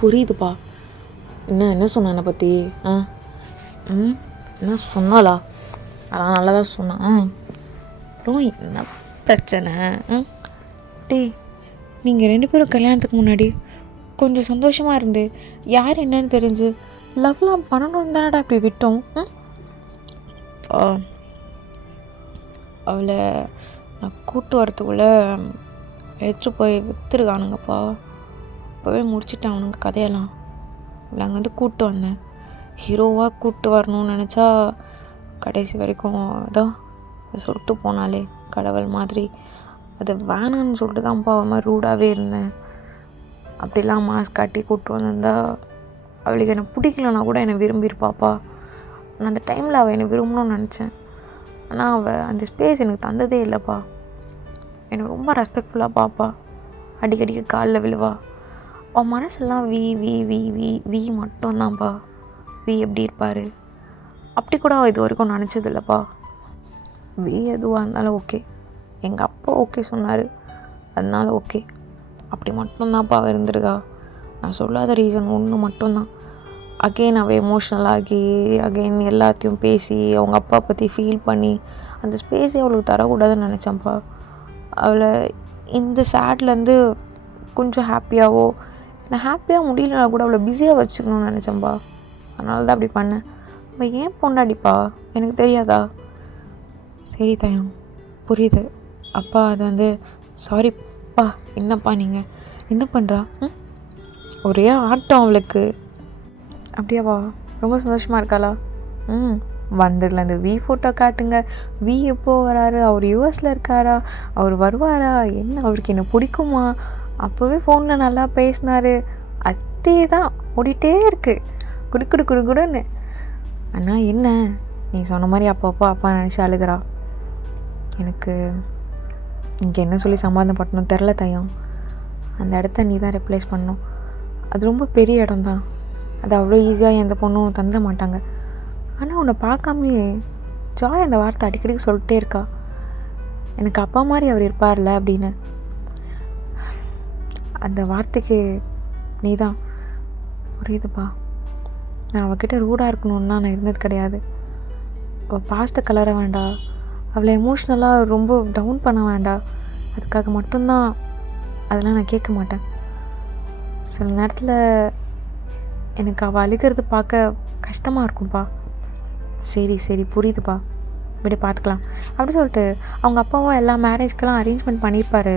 புரியுதுப்பா. என்ன சொன்ன என்னை பற்றி? என்ன சொன்னாலா? அதான் நல்லா தான் சொன்னான். அப்புறம் என்ன பிரச்சனை? டேய், நீங்கள் 2 பேரும் கல்யாணத்துக்கு முன்னாடி கொஞ்சம் சந்தோஷமாக இருந்து யார் என்னன்னு தெரிஞ்சு லவ்லாம் பண்ணணும்னு தானடா இப்படி விட்டோம். அவளை நான் கூட்டு வரத்துக்குள்ளே எடுத்துகிட்டு போய் விற்றுருக்கானுங்கப்பா. அப்போவே முடிச்சுட்டேன் அவனுங்க கதையெல்லாம். அவளை அங்கேருந்து கூப்பிட்டு வந்தேன். ஹீரோவாக கூப்பிட்டு வரணும்னு நினச்சா கடைசி வரைக்கும் அதான் சொல்லிட்டு போனாலே கடவுள் மாதிரி. அது வேணான்னு சொல்லிட்டு தான்ப்பா அவன் மாதிரி ரூடாகவே இருந்தேன். அப்படிலாம் மாஸ்க் காட்டி கூப்பிட்டு வந்திருந்தா அவளுக்கு என்னை பிடிக்கலன்னா கூட என்னை விரும்பியிருப்பாப்பா. நான் அந்த டைமில் அவள் என்னை விரும்பணும்னு நினச்சேன். ஆனால் அவள் அந்த ஸ்பேஸ் எனக்கு தந்ததே இல்லைப்பா. என்னை ரொம்ப ரெஸ்பெக்ட்ஃபுல்லாக பாப்பா. அடிக்கடிக்கு காலில் விழுவா. அவன் மனசெல்லாம் V V V V V மட்டும்தான்ப்பா. வி எப்படி இருப்பார் அப்படி கூட அவள் இது வரைக்கும் நினச்சதில்லப்பா. வி எதுவாக இருந்தாலும் ஓகே, எங்கள் அப்பா ஓகே சொன்னார், அதனால ஓகே, அப்படி மட்டும்தான்ப்பா அவள் இருந்திருக்கா. நான் சொல்லாத ரீசன் ஒன்று மட்டும்தான். அகெயின் அவள் எமோஷ்னல் ஆகி அகெயின் எல்லாத்தையும் பேசி அவங்க அப்பா பற்றி ஃபீல் பண்ணி அந்த ஸ்பேஸே அவளுக்கு தரக்கூடாதுன்னு நினச்சேன்ப்பா. அவளை இந்த சேட்லேருந்து கொஞ்சம் ஹாப்பியாகவோ நான் ஹாப்பியாக முடியலனா கூட அவளை பிஸியாக வச்சுக்கணும்னு நினச்சேன்ப்பா. அதனால தான் அப்படி பண்ணேன். அவள் ஏன் பொண்டாடிப்பா எனக்கு தெரியாதா? சரி தயம், புரியுது. அப்பா அது வந்து சாரிப்பா. என்னப்பா நீங்கள் என்ன பண்ணுறா? ஒரே ஆட்டம் அவளுக்கு. அப்படியாவா? ரொம்ப சந்தோஷமாக இருக்காளா? வந்ததுலேருந்து வி ஃபோட்டோ காட்டுங்க, வி எப்போ வராரு, அவர் யூஎஸில் இருக்காரா, அவர் வருவாரா, என்ன அவருக்கு என்ன பிடிக்குமா, அப்போவே ஃபோனில் நல்லா பேசினார், அதே தான் ஓடிட்டே இருக்குது குடுக்குன்னு. ஆனால் என்ன நீ சொன்ன மாதிரி அப்பா நினச்சி அழுகிறா. எனக்கு இங்கே என்ன சொல்லி சமாதானம் பண்ணணும் தெரில தயம். அந்த இடத்த நீ தான் ரெப்ளேஸ் பண்ணணும். அது ரொம்ப பெரிய இடம் தான், அது அவ்வளோ ஈஸியாக எந்த பொண்ணும் தந்துட மாட்டாங்க. ஆனால் உன்னை பார்க்காமே ஜாய் அந்த வார்த்தை அடிக்கடிக்கு சொல்லிட்டே இருக்கா, எனக்கு அப்பா மாதிரி அவர் இருப்பார்ல அப்படின்னு. அந்த வார்த்தைக்கு நீ தான். புரியுதுப்பா. நான் அவகிட்ட ரூடாக இருக்கணுன்னா நான் இருந்தது கிடையாது. அவள் பாஸ்ட்டை கலர வேண்டாம், அவளை எமோஷ்னலாக ரொம்ப டவுன் பண்ண வேண்டாம், அதுக்காக மட்டும்தான் அதெல்லாம் நான் கேட்க மாட்டேன். சில நேரத்தில் எனக்கு அவள் அழுகிறது பார்க்க கஷ்டமாக இருக்கும்ப்பா. சரி புரியுதுப்பா, இப்படி பார்த்துக்கலாம் அப்படி சொல்லிட்டு அவங்க அப்பாவும் எல்லா மேரேஜ்க்கெல்லாம் அரேஞ்ச்மெண்ட் பண்ணியிருப்பார்.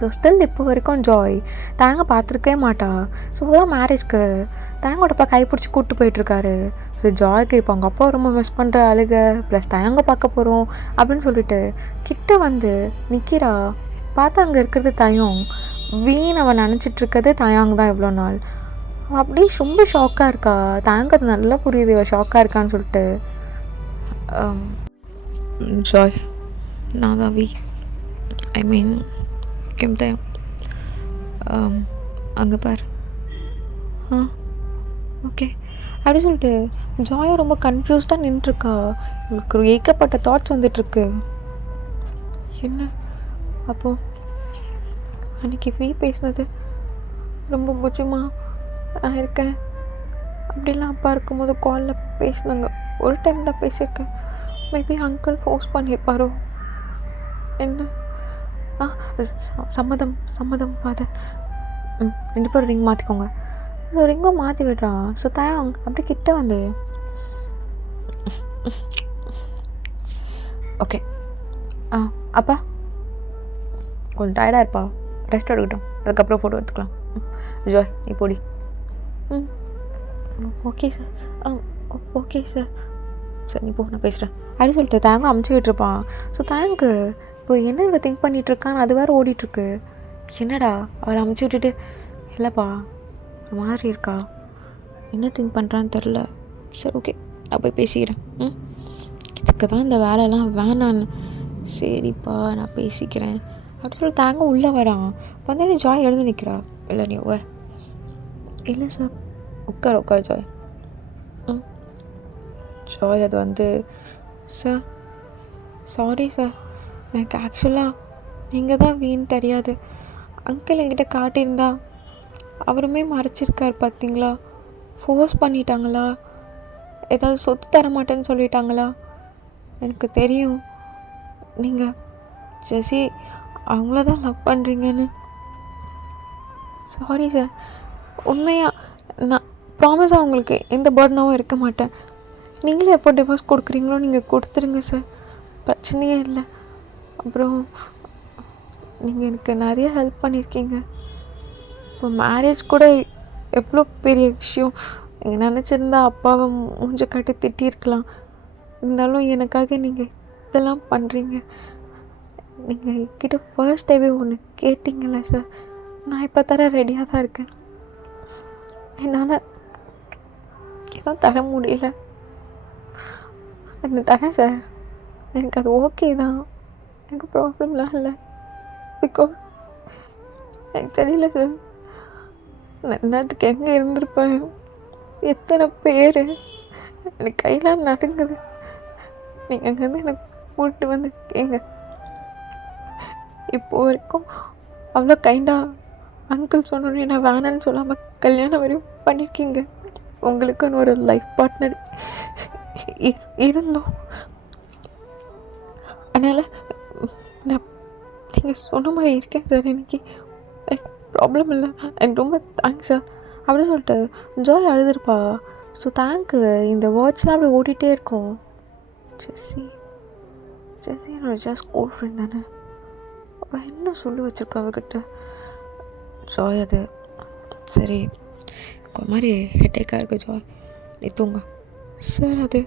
ஸோ ஸ்டில் இப்போ வரைக்கும் ஜாய் தேங்க பார்த்துருக்கவே மாட்டா. ஸோ தான் மேரேஜ்க்கு தேங்கோட அப்பா கைப்பிடிச்சி கூப்பிட்டு போயிட்டுருக்காரு. ஸோ ஜாய்க்கு இப்போ அவங்க அப்பா ரொம்ப மிஸ் பண்ணுற அழுக ப்ளஸ் தேங்க பார்க்க போகிறோம் அப்படின்னு சொல்லிட்டு கிட்ட வந்து நிற்கிறா. பார்த்தா அங்கே இருக்கிறது தயம். வீண் அவன் நினச்சிட்ருக்கிறது தயாங்க தான் இவ்வளோ நாள். அப்படியே ரொம்ப ஷாக்காக இருக்கா. தேங்க அது நல்லா புரியுது இவள் ஷாக்காக இருக்கான்னு சொல்லிட்டு. ஜாய், நான் தான் ஐ மீன் கேம் தயம், அங்கே பார். ஓகே அப்படி சொல்லிட்டு ஜாயும் ரொம்ப கன்ஃபியூஸ்டாக நின்றுருக்கா. இவளுக்கு ஏகப்பட்ட தாட்ஸ் வந்துட்டுருக்கு. என்ன அப்போது அன்றைக்கி பேசினது ரொம்ப புஜமாக நான் இருக்கேன் அப்படிலாம் அப்பா இருக்கும்போது காலில் பேசினாங்க. ஒரு டைம் தான் பேசியிருக்கேன். மேபி அங்கிள் ஃபோர்ஸ் பண்ணியிருப்பாரோ என்ன. சம்மதம் சம்மதம் ஃபாதர். 2 பேரும் ரிங் மாற்றிக்கோங்க. ஸோ ரிங்கும் மாற்றி விடுறான். ஸோ தயாங் அப்படியே கிட்ட வந்து ஓகே அப்பா கொஞ்சம் டயர்டாக இருப்பா, ரெஸ்ட் எடுக்கட்டும், அதுக்கப்புறம் ஃபோட்டோ எடுத்துக்கலாம். ஜாய் நீ போடி. Okay sir. Okay sir. சரி நீ போ, நான் பேசுகிறேன் அப்படி சொல்லிட்டு தேங்க அமுச்சு விட்டுருப்பான். ஸோ தேங்க்கு இப்போ என்ன இவ திங்க் பண்ணிகிட்ருக்கான்னு அது வேறு ஓடிட்டுருக்கு. என்னடா அவளை அமுச்சு விட்டுட்டு இல்லைப்பா மாதிரி இருக்கா, என்ன திங்க் பண்ணுறான்னு தெரில. சரி ஓகே நான் போய் பேசிக்கிறேன். இதுக்கு தான் இந்த வேலைலாம் வேணான்னு. சரிப்பா நான் பேசிக்கிறேன் அப்படி சொல்லி தேங்க உள்ளே வரான். வந்து ஜாய் எழுந்து நிற்கிறா. இல்லை நீ உட்கார். இல்லை சார். உட்கார் ஜாய். ஜாய் அது வந்து சார் சாரி சார், எனக்கு ஆக்சுவலாக நீங்கள் தான் வீண் தெரியாது. அங்கிள் என்கிட்ட காட்டியிருந்தா அவருமே மறைச்சிருக்கார் பார்த்தீங்களா. ஃபோர்ஸ் பண்ணிட்டாங்களா, ஏதாவது சொத்து தர மாட்டேன்னு சொல்லிட்டாங்களா. எனக்கு தெரியும் நீங்கள் ஜெஸி அவங்கள தான் லவ் பண்ணுறீங்கன்னு. சாரி சார், உண்மையாக நான் ப்ராமிஸாக உங்களுக்கு எந்த பர்டனாகவும் இருக்க மாட்டேன். நீங்களே எப்போ டிவோர்ஸ் கொடுக்குறீங்களோ நீங்கள் கொடுத்துருங்க சார், பிரச்சனையே இல்லை. அப்புறம் நீங்கள் எனக்கு நிறைய ஹெல்ப் பண்ணியிருக்கீங்க. இப்போ மேரேஜ் கூட எவ்வளோ பெரிய விஷயம். நீங்கள் நினச்சிருந்தா அப்பாவை மூஞ்ச காட்டி திட்டியிருக்கலாம். இருந்தாலும் எனக்காக நீங்கள் இதெல்லாம் பண்ணுறீங்க. நீங்கள் என்கிட்ட ஃபர்ஸ்ட் டேவே ஒன்று கேட்டிங்கல்ல சார், நான் இப்போ தர ரெடியாக தான் இருக்கேன். என்னால் எதுவும் தர முடியல, அது தரேன் சார். எனக்கு அது ஓகே தான், எனக்கு ப்ராப்ளம்லாம் இல்லை. பிகாஸ் எனக்கு தெரியல சார், நான் நேரத்துக்கு எங்கே இருந்திருப்பேன், எத்தனை பேர், எனக்கு கையெல்லாம் நடுங்குது. நீங்கள் அங்கேருந்து எனக்கு கூப்பிட்டு வந்து கேங்க. இப்போ வரைக்கும் அவ்வளோ கைண்டாக அங்கிள் சொன்னோன்னே நான் வேணான்னு சொல்லாமல் கல்யாணம் வரையும் பண்ணியிருக்கீங்க. உங்களுக்குன்னு ஒரு லைஃப் பார்ட்னர் இருந்தோம். அதனால் நான் நீங்கள் சொன்ன மாதிரி இருக்கேன் சார். எனக்கு ப்ராப்ளம் இல்லை. எனக்கு ரொம்ப தேங்க்ஸ் சார் அப்படி சொல்லிட்டு ஜாய் அழுதுருப்பா. ஸோ தேங்க்கு இந்த வேர்ட்ஸ்லாம் அப்படி ஓடிட்டே இருக்கும். ஜெஸ்ஸி என்னோட ஜஸ்ட் ஸ்கூல் ஃப்ரெண்ட் தானே, அவள் என்ன சொல்லி வச்சுருக்கா அவகிட்ட. ஜாய் அது சரி ஒரு மாதிரி ஹெட்டேக்காக இருக்குது ஜாய், நீ தூங்க. சார் அது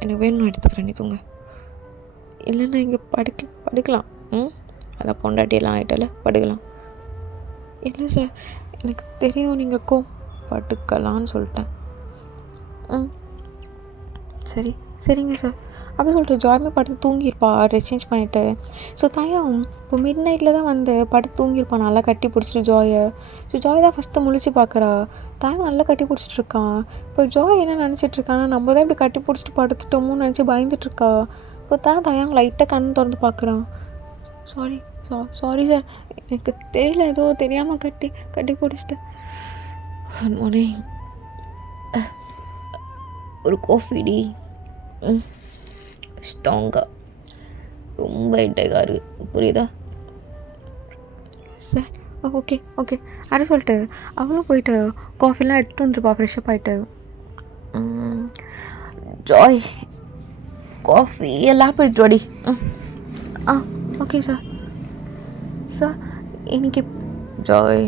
எனக்கு வேணும், எடுத்துக்கிறேன், நீ தூங்க. இல்லைன்னா இங்கே படுக்கலாம். அதான் பொண்டாட்டியெல்லாம் ஆகிட்டால படுக்கலாம். இல்லை சார் எனக்கு தெரியும் நீங்கள் படுக்கலான்னு சொல்லிட்டேன். சரிங்க சார் அப்படி சொல்லிட்டு ஜாயுமே படுத்து தூங்கியிருப்பா ட்ரெஸ் சேஞ்ச் பண்ணிவிட்டு. ஸோ தயம் இப்போ மிட் நைட்டில் தான் வந்து படுத்து தூங்கியிருப்பான் நல்லா கட்டி பிடிச்சிட்டு ஜாயை. ஸோ ஜாய் தான் ஃபஸ்ட்டு முழிச்சு பார்க்குறா. தயம் நல்லா கட்டி பிடிச்சிட்டு இருக்கான். இப்போ ஜாய் என்ன நினச்சிட்ருக்கான்னா நம்ம தான் இப்படி கட்டி பிடிச்சிட்டு படுத்துட்டோமோன்னு நினச்சி பயந்துட்டுருக்கா. இப்போ தயம் லைட்டாக கண் திறந்து பார்க்குறான். சாரி சார், எனக்கு தெரியல, ஏதோ தெரியாமல் கட்டி பிடிச்சிட்டேன். மோனே ஒரு காஃபிடி ஸ்ட்ராங்காக ரொம்ப ஹெட்டேக்காக இருக்குது, புரியுதா சார்? ஓகே அதை சொல்லிட்டு அவளும் போயிட்டு காஃபிலாம் எடுத்துகிட்டு வந்துருப்பா ஃப்ரெஷ்ஷப் ஆகிட்டு. ஜாய் காஃபி எல்லாம் எடுத்து வாடி. Okay sir. இன்னைக்கு ஜாய்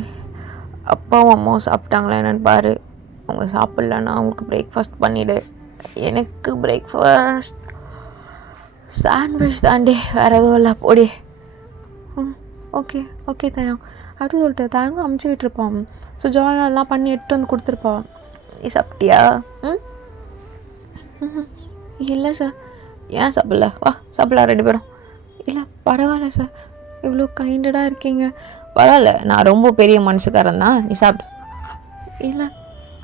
அப்பாவும் அம்மாவும் சாப்பிட்டாங்களா என்னென்னு பாரு. அவங்க சாப்பிட்லன்னா அவங்களுக்கு பிரேக்ஃபாஸ்ட் பண்ணிவிடு. எனக்கு பிரேக்ஃபாஸ்ட் சாண்ட்விச் தாண்டி வேறு எதுவும் இல்லை, போடி. ஓகே தயம் அப்படி சொல்லிட்டு தயங்க அமுச்சு விட்டுருப்பான். ஸோ ஜாய் எல்லாம் பண்ணி எடுத்து வந்து கொடுத்துருப்பான். நீ சாப்பிட்டியா? இல்லை சார். ஏன் சாப்பிடல? வா சாப்பிடலாம் 2 பேரும். இல்லை பரவாயில்ல சார், இவ்வளோ கைண்டடாக இருக்கீங்க. பரவாயில்ல, நான் ரொம்ப பெரிய மனுஷக்காரன் தான், நீ சாப்பிடு. இல்லை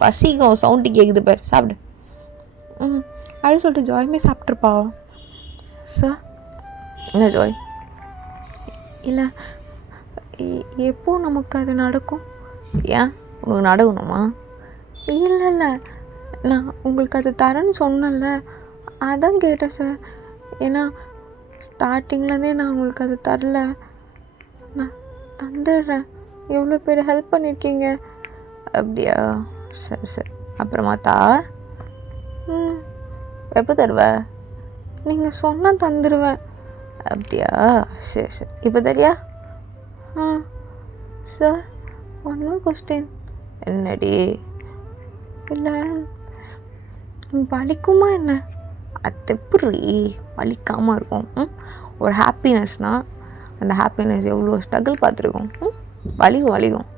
பசிக்கும், சவுண்டு கேட்குது பேர், சாப்பிடு. அப்படி சொல்லிட்டு ஜாயுமே சாப்பிட்ருப்பா. சார் என்ன ஜாய் இல்லை எப்போ நமக்கு அது நடக்கும்? ஏன் உனக்கு நடக்கணுமா? இல்லை இல்லை, நான் உங்களுக்கு அது தரேன்னு சொன்னேன்ல, அதான் கேட்டேன் சார். ஏன்னா ஸ்டார்டிங்லேருந்தே நான் உங்களுக்கு அது தரல. நான் தந்துடுறேன், எவ்வளோ பேர் ஹெல்ப் பண்ணியிருக்கீங்க. அப்படியா? சரி சரி, அப்புறமா தா. எப்போ தருவ? நீங்கள் சொன்னால் தந்துடுவேன். அப்படியா? சரி சரி, இப்போ தெரியா? Sir, one more question. என்னடி? இல்லை, வலிக்குமா என்ன? அது எப்படி வலிக்காமல் இருக்கும்? ஒரு ஹாப்பினஸ்னால் அந்த ஹாப்பினஸ் எவ்வளோ ஸ்ட்ரகிள் பார்த்துருக்கோம். வலிக்கும்.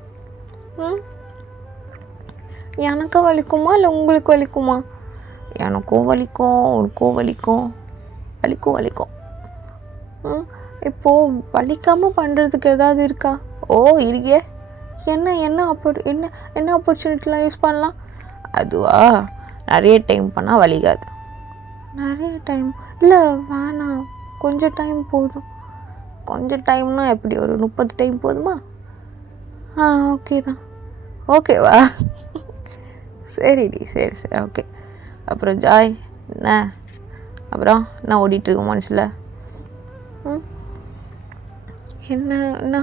எனக்கு வலிக்குமா இல்லை உங்களுக்கு வலிக்குமா? எனக்கும் வலிக்கும், உனக்கும் வலிக்கும். வலிக்கும். இப்போது வலிக்காமல் பண்ணுறதுக்கு ஏதாவது இருக்கா? ஓ இருக்கே. என்ன ஆப்பர்ச்சுனிட்டிலாம் யூஸ் பண்ணலாம்? அதுவா, நிறைய டைம் பண்ணால் வலிக்காது. நிறைய டைம் இல்லை, வேணாம், கொஞ்சம் டைம் போதும். கொஞ்சம் டைம்னா எப்படி, ஒரு 30 டைம் போதுமா? ஓகே தான். ஓகேவா? சரிடி, சரி ஓகே. அப்புறம் ஜாய், அப்புறம் நான் ஓடிட்டுருக்கேன் மனசில். என்ன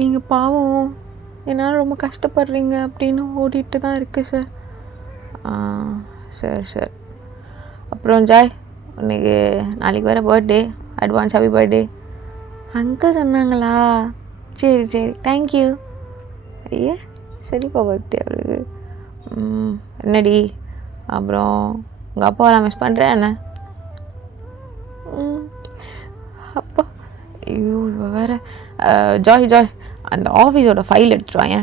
நீங்கள் பாவம், என்னால் ரொம்ப கஷ்டப்படுறீங்க அப்படின்னு ஓடிட்டு தான் இருக்குது சார். சரி. அப்புறம் ஜாய், நாளைக்கு வேறு birthday. Advance happy birthday. Uncle சொன்னாங்களா? சரி தேங்க்யூ. ஐயே, சரிப்பா பர்த்டே அவருக்கு. என்னடி, அப்புறம் உங்கள் அப்பாவெல்லாம் மிஸ் பண்ணுறேன் என்ன? அப்பா, ஐயோ இவ வேறு. ஜாய், அந்த ஆஃபீஸோட ஃபைல் எடுத்துட்டு வாங்க.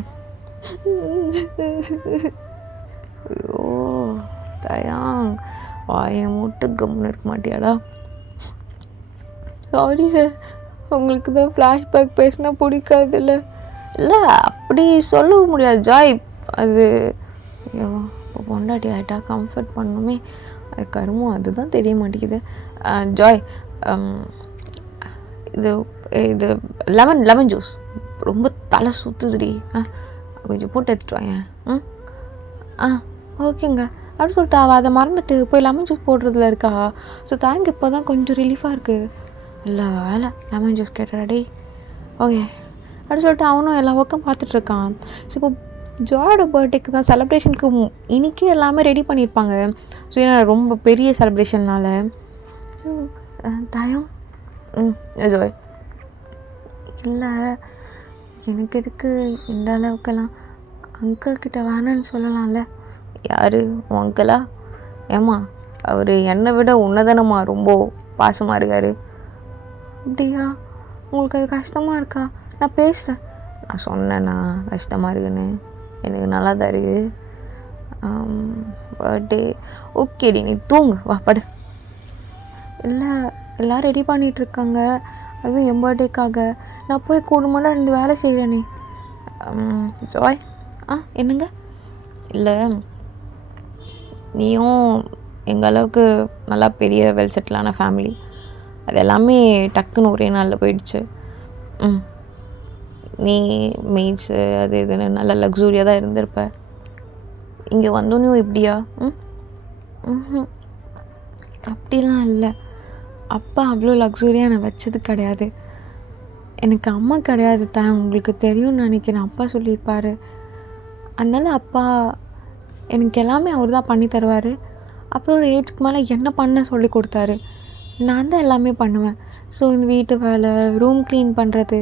ஐயோ தயாங், வாயை மூட்டு கம்முன்னு இருக்க மாட்டியாடா? சாரி சார், உங்களுக்கு தான் ஃப்ளாஷ்பேக் பேசினா பிடிக்காதுல்ல? இல்லை, அப்படி சொல்ல முடியாது ஜாய். அது ஐயோ, இப்போ பொண்டாட்டி ஆகிட்டா கம்ஃபர்ட் பண்ணணுமே, அது கருமம், அதுதான் தெரிய மாட்டேங்குது. ஜாய், இது லெமன் ஜூஸ் ரொம்ப தலை சுற்றுதுடி. கொஞ்சம் போட்டு எடுத்துட்டு வாங்க. ஓகேங்க. அப்படின்னு சொல்லிட்டு அவள் அதை மறந்துட்டு போய் லெமன் ஜூஸ் போடுறதுல இருக்கா. ஸோ தேங்க், இப்போ தான் கொஞ்சம் ரிலீஃபாக இருக்குது. இல்லை வேலை, லெமன் ஜூஸ் கேட்டாடி. ஓகே அப்படின்னு சொல்லிட்டு அவனும் எல்லா ஒர்க்கும் பார்த்துட்ருக்கான். ஸோ இப்போ ஜாயோட பர்த்டேக்கு தான் செலிப்ரேஷனுக்கு இன்றைக்கி எல்லாமே ரெடி பண்ணியிருப்பாங்க. ஸோ ஏன்னா ரொம்ப பெரிய செலிப்ரேஷன்னால் தயம். ஜாய், இல்லை எனக்கு எதுக்கு இந்த அளவுக்கெல்லாம்? அங்கிள்கிட்ட வேணான்னு சொல்லலாம்ல? யார் உன் அங்கிளா? ஏம்மா, அவர் என்னை விட உன்னதானம்மா ரொம்ப பாசமாக இருக்கார். அப்படியா? உங்களுக்கு அது கஷ்டமாக இருக்கா? நான் பேசுகிறேன். நான் சொன்னேன்னா கஷ்டமாக இருக்குன்னு? எனக்கு நல்லா தான் இருக்குது. பர்த்டே ஓகேடி, நீ தூங்கு, வா படு. இல்லை, எல்லோரும் ரெடி பண்ணிகிட்ருக்காங்க, அதுவும் என் பர்த்டேக்காக. நான் போய் கூடுமாட இருந்து வேலை செய்கிறேனே. ஜாய், என்னங்க? இல்லை, நீயும் எங்கள் அளவுக்கு நல்லா பெரிய வெல் செட்டிலான ஃபேமிலி, அது எல்லாமே டக்குன்னு ஒரே நாளில் போயிடுச்சு. நீ மெய்ட்ஸு அது இதுன்னு நல்லா லக்ஸூரியாக தான் இருந்திருப்ப. இங்கே வந்தோன்னையும் இப்படியா? அப்படிலாம் இல்லை. அப்பா அவ்வளோ லக்ஸூரியாக நான் வச்சது கிடையாது. எனக்கு அம்மா கிடையாது தான், உங்களுக்கு தெரியும்னு நினைக்கிறேன். அப்பா சொல்லியிருப்பார். அதனால அப்பா எனக்கு எல்லாமே அவர் தான் பண்ணி தருவார். அப்புறம் ஒரு ஏஜ்க்கு மேலே என்ன பண்ண சொல்லி கொடுத்தாரு. நான் தான் எல்லாமே பண்ணுவேன். ஸோ இந்த வீட்டு வேலை, ரூம் க்ளீன் பண்ணுறது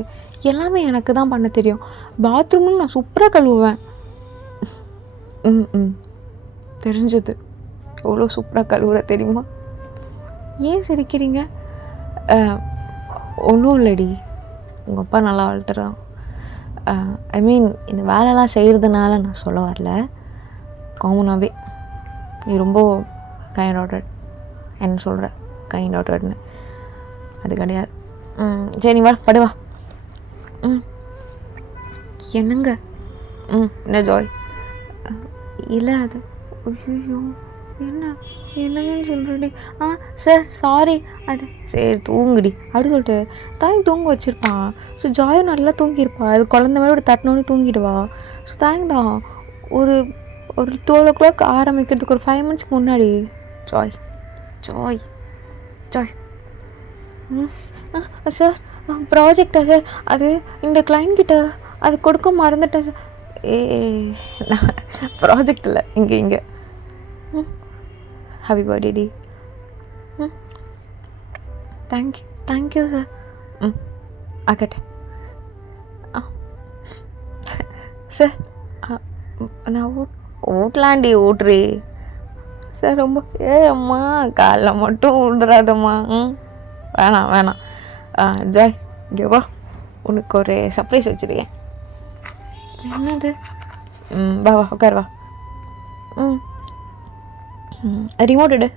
எல்லாமே எனக்கு தான் பண்ண தெரியும். பாத்ரூமும் நான் சூப்பராக கழுவுவேன். தெரிஞ்சது, எவ்வளோ சூப்பராக கழுவுற தெரியுமா? ஏன் சிரிக்கிறீங்க? ஒன்றும் இல்லடி, உங்கள் அப்பா நல்லா வளர்த்துறான். ஐ மீன், இந்த வேலைலாம் செய்கிறதுனால நான் சொல்ல வரல, காமனாகவே நீ ரொம்ப கைண்ட் ஹார்ட்டட். என்ன சொல்கிற கைண்ட் ஹார்ட்டட்னு? அது கிடையாது. சரி நீ வா, படுவா. என்னங்க? என்ன ஜாய்? இல்லை அது, ஐயோ என்ன என்னங்கன்னு சொல்கிறடி? Sir sorry. அது சரி தூங்குடி அப்படி சொல்லிட்டு தாய் தூங்க வச்சுருப்பான். ஸோ ஜாயும் நல்லா தூங்கியிருப்பா. அது குழந்த மாதிரி ஒரு தட்டினோன்னு தூங்கிடுவா. ஸோ தாங்க தான் ஒரு ஒரு 12 ஆரம்பிக்கிறதுக்கு ஒரு 5 மினிட்ஸ்க்கு முன்னாடி ஜாய் ஜாய் ஜாய் சார் ப்ராஜெக்டா சார்? அது இந்த கிளைண்ட் கிட்ட அது கொடுக்க மறந்துட்டேன் சார். நான் ப்ராஜெக்ட் இல்லை, இங்கே ஹாப்பி பர்த்டே டி. Thank you sir. ஆகட்டேன் சார். நான் ஊட்டலாண்டி ஊட்றி சார். ரொம்ப அம்மா காலைல மட்டும் விழுந்துடாதம்மா. வேணாம் ஜாய் இங்கே வா, உனக்கு ஒரு சர்ப்ரைஸ் வச்சுருக்கேன். என்னது? வா உட்கார் வா. ரிமோட் எடு.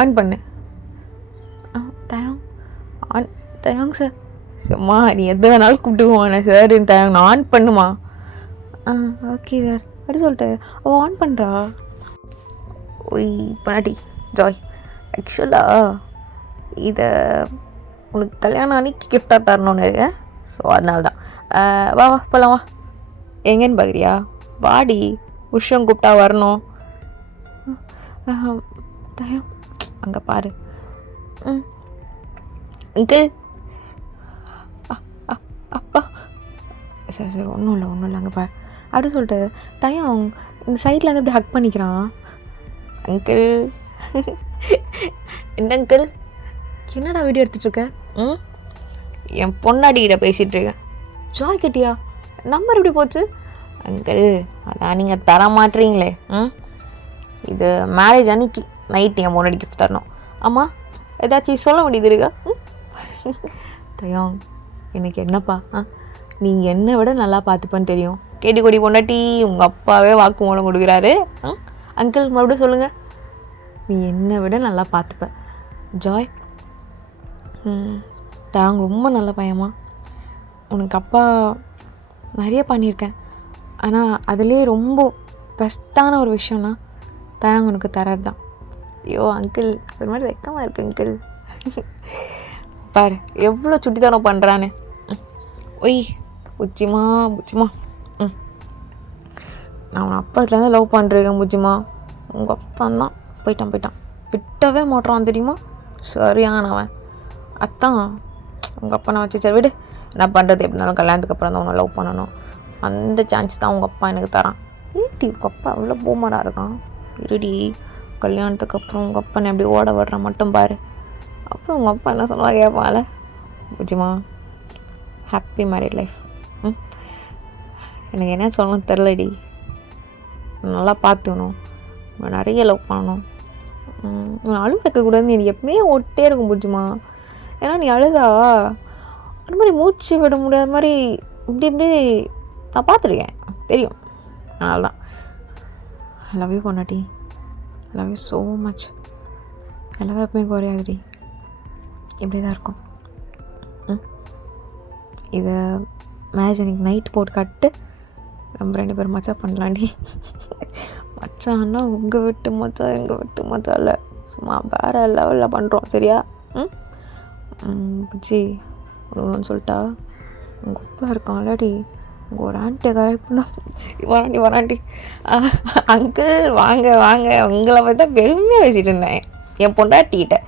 ஆன் பண்ணு. தயாங் சார். சும்மா நீ எது வேணாலும் கூப்பிட்டுக்குவானே சார். தயாங் நான் ஆன் பண்ணுமா? ஓகே சார் அப்படி சொல்லிட்டு அவள் ஆன் பண்ணுறா. ஒய் பண்ணாட்டி ஜாய், ஆக்சுவலாக இதை உனக்கு கல்யாணம் அன்னைக்கு கிஃப்டாக தரணும்னு இருக்கேன். ஸோ அதனால தான். வா போகலாம் வா. எங்கேன்னு பார்க்குறியா? வாடி, விஷயம் கூப்பிட்டா வரணும். தயம் அங்கே பாரு. அங்கிள் அப்பா சரி ஒன்றும் இல்லை அங்கே பாரு அப்படி சொல்லிட்டு தயம் இந்த சைடில் வந்து இப்படி ஹக் பண்ணிக்கிறான். அங்கிள் என்ன அங்கிள்? என்னடா வீடியோ எடுத்துகிட்ருக்க? என் பொண்டாட்டிக்கிட்ட பேசிகிட்ருக்கேன். ஜாய் கிட்டியா? நம்பர் எப்படி போச்சு? அங்கிள் அதான் நீங்கள் தர மாட்டீங்களே. இது மேரேஜ் அன்னைக்கு நைட்டு என் பொண்டாட்டி கிஃப்ட் தரணும். ஆமாம், ஏதாச்சும் சொல்ல வேண்டியது இருக்கா? தயம் எனக்கு என்னப்பா, நீங்கள் என்னை விட நல்லா பார்த்துப்பேன்னு தெரியும். கேடி கொடி பொண்டாட்டி உங்கள் அப்பாவே வாக்கு மூலம் கொடுக்குறாரு. அங்கிள் மறுபடியும் சொல்லுங்கள். நீ என்னை விட நல்லா பார்த்துப்ப ஜாய். தாங்க ரொம்ப நல்ல பையம்மா. உனக்கு அப்பா நிறைய பண்ணியிருக்கேன். ஆனால் அதுலேயே ரொம்ப பெஸ்ட்டான ஒரு விஷயம்னா தாங்க உனக்கு தரது தான். ஐயோ அங்கிள் ஒரு மாதிரி வெக்கமாக இருக்குது அங்கிள். பாரு எவ்வளோ சுட்டித்தனம் பண்ணுறான்னு. ஒய் புச்சிமா நான் உன் அப்பாத்துலேருந்து லவ் பண்ணுறேன் புச்சிமா. உங்கள் அப்பா தான் போயிட்டான் விட்டவே மாட்டுறான் தெரியுமா? சரியானவன். அத்தான் உங்கள் அப்பா நான் வச்சு சரி விடு, என்ன பண்ணுறது? எப்படினாலும் கல்யாணத்துக்கு அப்புறம் தான் உன்னை லவ் பண்ணணும். அந்த சான்ஸ் தான் உங்கள் அப்பா எனக்கு தரான். ஏட்டி உங்கள் அப்பா அவ்வளோ பூமராக இருக்கான். இருடி, கல்யாணத்துக்கு அப்புறம் உங்கள் அப்பா எப்படி ஓட விடுறான் மட்டும் பாரு. அப்புறம் உங்கள் அப்பா என்ன சொன்னால் கேட்பான்ல. புஜிமா ஹாப்பி மேரிட் லைஃப். எனக்கு என்ன சொல்லணும் தெரிலடி. நல்லா பார்த்துக்கணும், நிறைய லவ் பண்ணணும். அழுக வைக்கக்கூடாதுன்னு எனக்கு எப்பவுமே ஓட்டே இருக்கும் புஜிமா. ஏன்னா நீ அழுதா ஒரு மாதிரி மூச்சு விட முடியாத மாதிரி இப்படி நான் பார்த்துருக்கேன், தெரியும். அதனால தான் லவ் யூ பொண்டாட்டி. Love you so much. Love எப்பவுமே குறையாதுடி, இப்படி தான் இருக்கும். இதை மேரேஜ் அன்றைக்கி நைட் போட்டு கட்டு நம்ம 2 பேரும் மச்சா பண்ணலாண்டி. மச்சான்னா உங்கள் வீட்டு மச்சா எங்கள் வீட்டு மச்சா இல்லை, சும்மா வேறு லெவலில் பண்ணுறோம் சரியா? புச்சி ஒன்று சொல்லிட்டா, உங்கள் அப்பா இருக்கான் ஆல்ரெடி. உங்கள் ஒரு ஆண்டியை கரெக்ட் பண்ண வராண்டி. அங்கிள் வாங்க உங்களை பற்றி தான் பெருமையாக பேசிகிட்டு இருந்தேன் என் பொண்டாட்டிக்கிட்ட.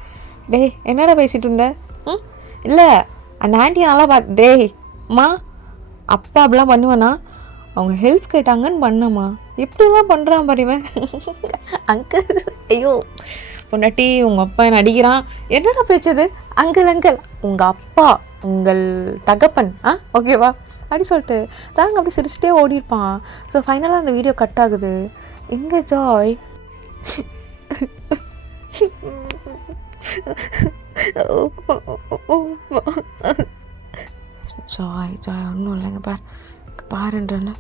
டேய் என்னடா பேசிகிட்டு இருந்தேன்? இல்லை அந்த ஆண்டியை நல்லா பார்த்து. டேய் அம்மா அப்பா அப்படிலாம் பண்ணுவேண்ணா, அவங்க ஹெல்ப் கேட்டாங்கன்னு பண்ணம்மா. எப்படிலாம் பண்ணுறான் பாருவேன் அங்கிள். ஐயோ பொண்டாட்டி உங்கள் அப்பா என்ன அடிக்கிறான். என்னடா பேச்சது? அங்கிள் உங்கள் அப்பா உங்கள் தகப்பன் ஓகேவா அப்படி சொல்லிட்டு தாங்க அப்படி சிரிச்சிட்டே ஓடிருப்பான். ஸோ ஃபைனலாக அந்த வீடியோ கட் ஆகுது. எங்கே ஜாய்? ஜாய் ஒன்றும் இல்லைங்க பாருன்றல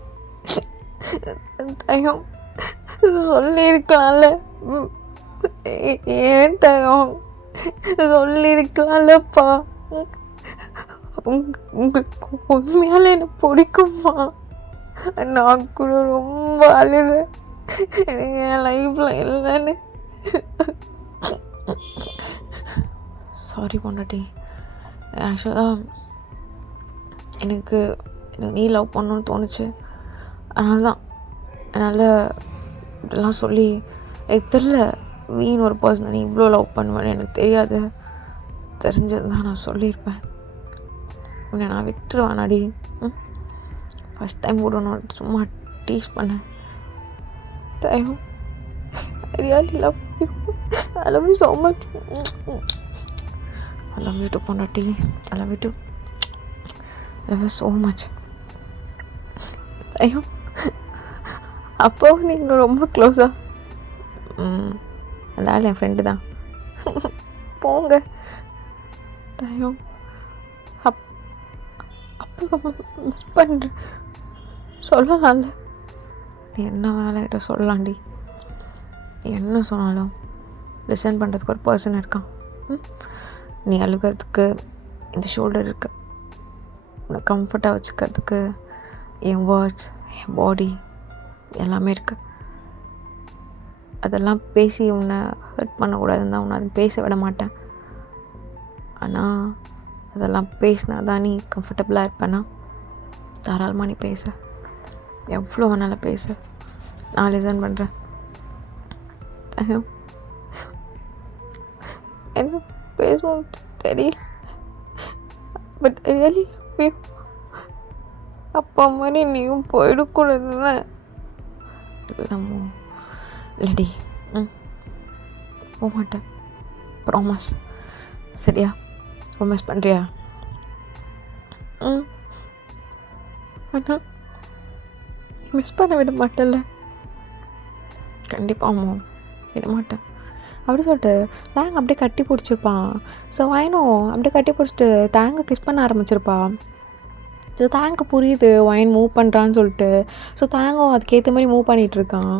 தயம் சொல்லியிருக்கலாம்ல. ஏன் தயம் சொல்லியிருக்கலாம்லப்பா. உங்களுக்கு உண்மையால என்ன பிடிக்குமா? நான் கூட ரொம்ப அழுதேன். எனக்கு என் லைஃப்பில் இல்லைன்னு. சாரி பொண்டாட்டி. ஆக்சுவலாக எனக்கு நீ லவ் பண்ணணுன்னு தோணுச்சு. அதனால தான் என்னால் இப்படிலாம் சொல்லி எனக்கு தெரில. வீண் ஒரு பர்சனை நீ இவ்வளோ லவ் பண்ணுவேன்னு எனக்கு தெரியாது. தெரிஞ்சது தான் நான் சொல்லியிருப்பேன். உன்னை நான் விட்டுருவானாடி. ஃபஸ்ட் டைம் விடணும் சும்மா டீஸ் பண்ணேன். தயம், I really love you. I love you so much. I love you too பொண்டாட்டி. I love you too. I love you so much. தயம், அப்போவும் நீங்கள் ரொம்ப க்ளோஸா? அந்த ஆள் என் ஃப்ரெண்டு தான். போங்க தயம். அப்போ ரொம்ப மிஸ் பண்ணுறேன். சொல்லலாம்ல. நீ என்ன வேலைகிட்ட சொல்லலாண்டி. என்ன சொன்னாலும் லிசன் பண்ணுறதுக்கு ஒரு பர்சன் இருக்கான். நீ அழுகிறதுக்கு இந்த ஷோல்டர் இருக்கு. உன்னை கம்ஃபர்ட்டாக வச்சுக்கிறதுக்கு என் வேர்ட்ஸ், என் பாடி எல்லாமே இருக்குது. அதெல்லாம் பேசி உன்னை ஹர்ட் பண்ணக்கூடாதுன்னு தான் உன்னை அது பேச விட மாட்டேன். ஆனால் அதெல்லாம் பேசினா தான் நீ கம்ஃபர்டபுளாக இருப்பேன்னா தாராளமாக நீ பேச. எவ்வளோ வேணாலும் பேச. நான் லிசன் பண்ணுறேன். என்ன பேசுவோம் தெரியல. பட் ரியலி அப்பா மாதிரி நீயும் போயிடக்கூடாதுன்னு இல்லடி. போக மாட்டேன். ப்ராமிஸ். சரியா? ப்ராமிஸ் பண்ணுறியா? ஆனால் நீ மிஸ் பண்ண விட மாட்டேல்ல? கண்டிப்பாக அம்மா விட மாட்டேன். அப்படி சொல்லிட்டு தேங்க அப்படியே கட்டி பிடிச்சிருப்பான். ஸோ வயனும் அப்படியே கட்டி பிடிச்சிட்டு தேங்க கிஸ் பண்ண ஆரம்பிச்சிருப்பா. ஸோ தேங்க புரியுது வயன் மூவ் பண்ணுறான்னு சொல்லிட்டு. ஸோ தேங்கும் அதுக்கேற்ற மாதிரி மூவ் பண்ணிகிட்ருக்கான்.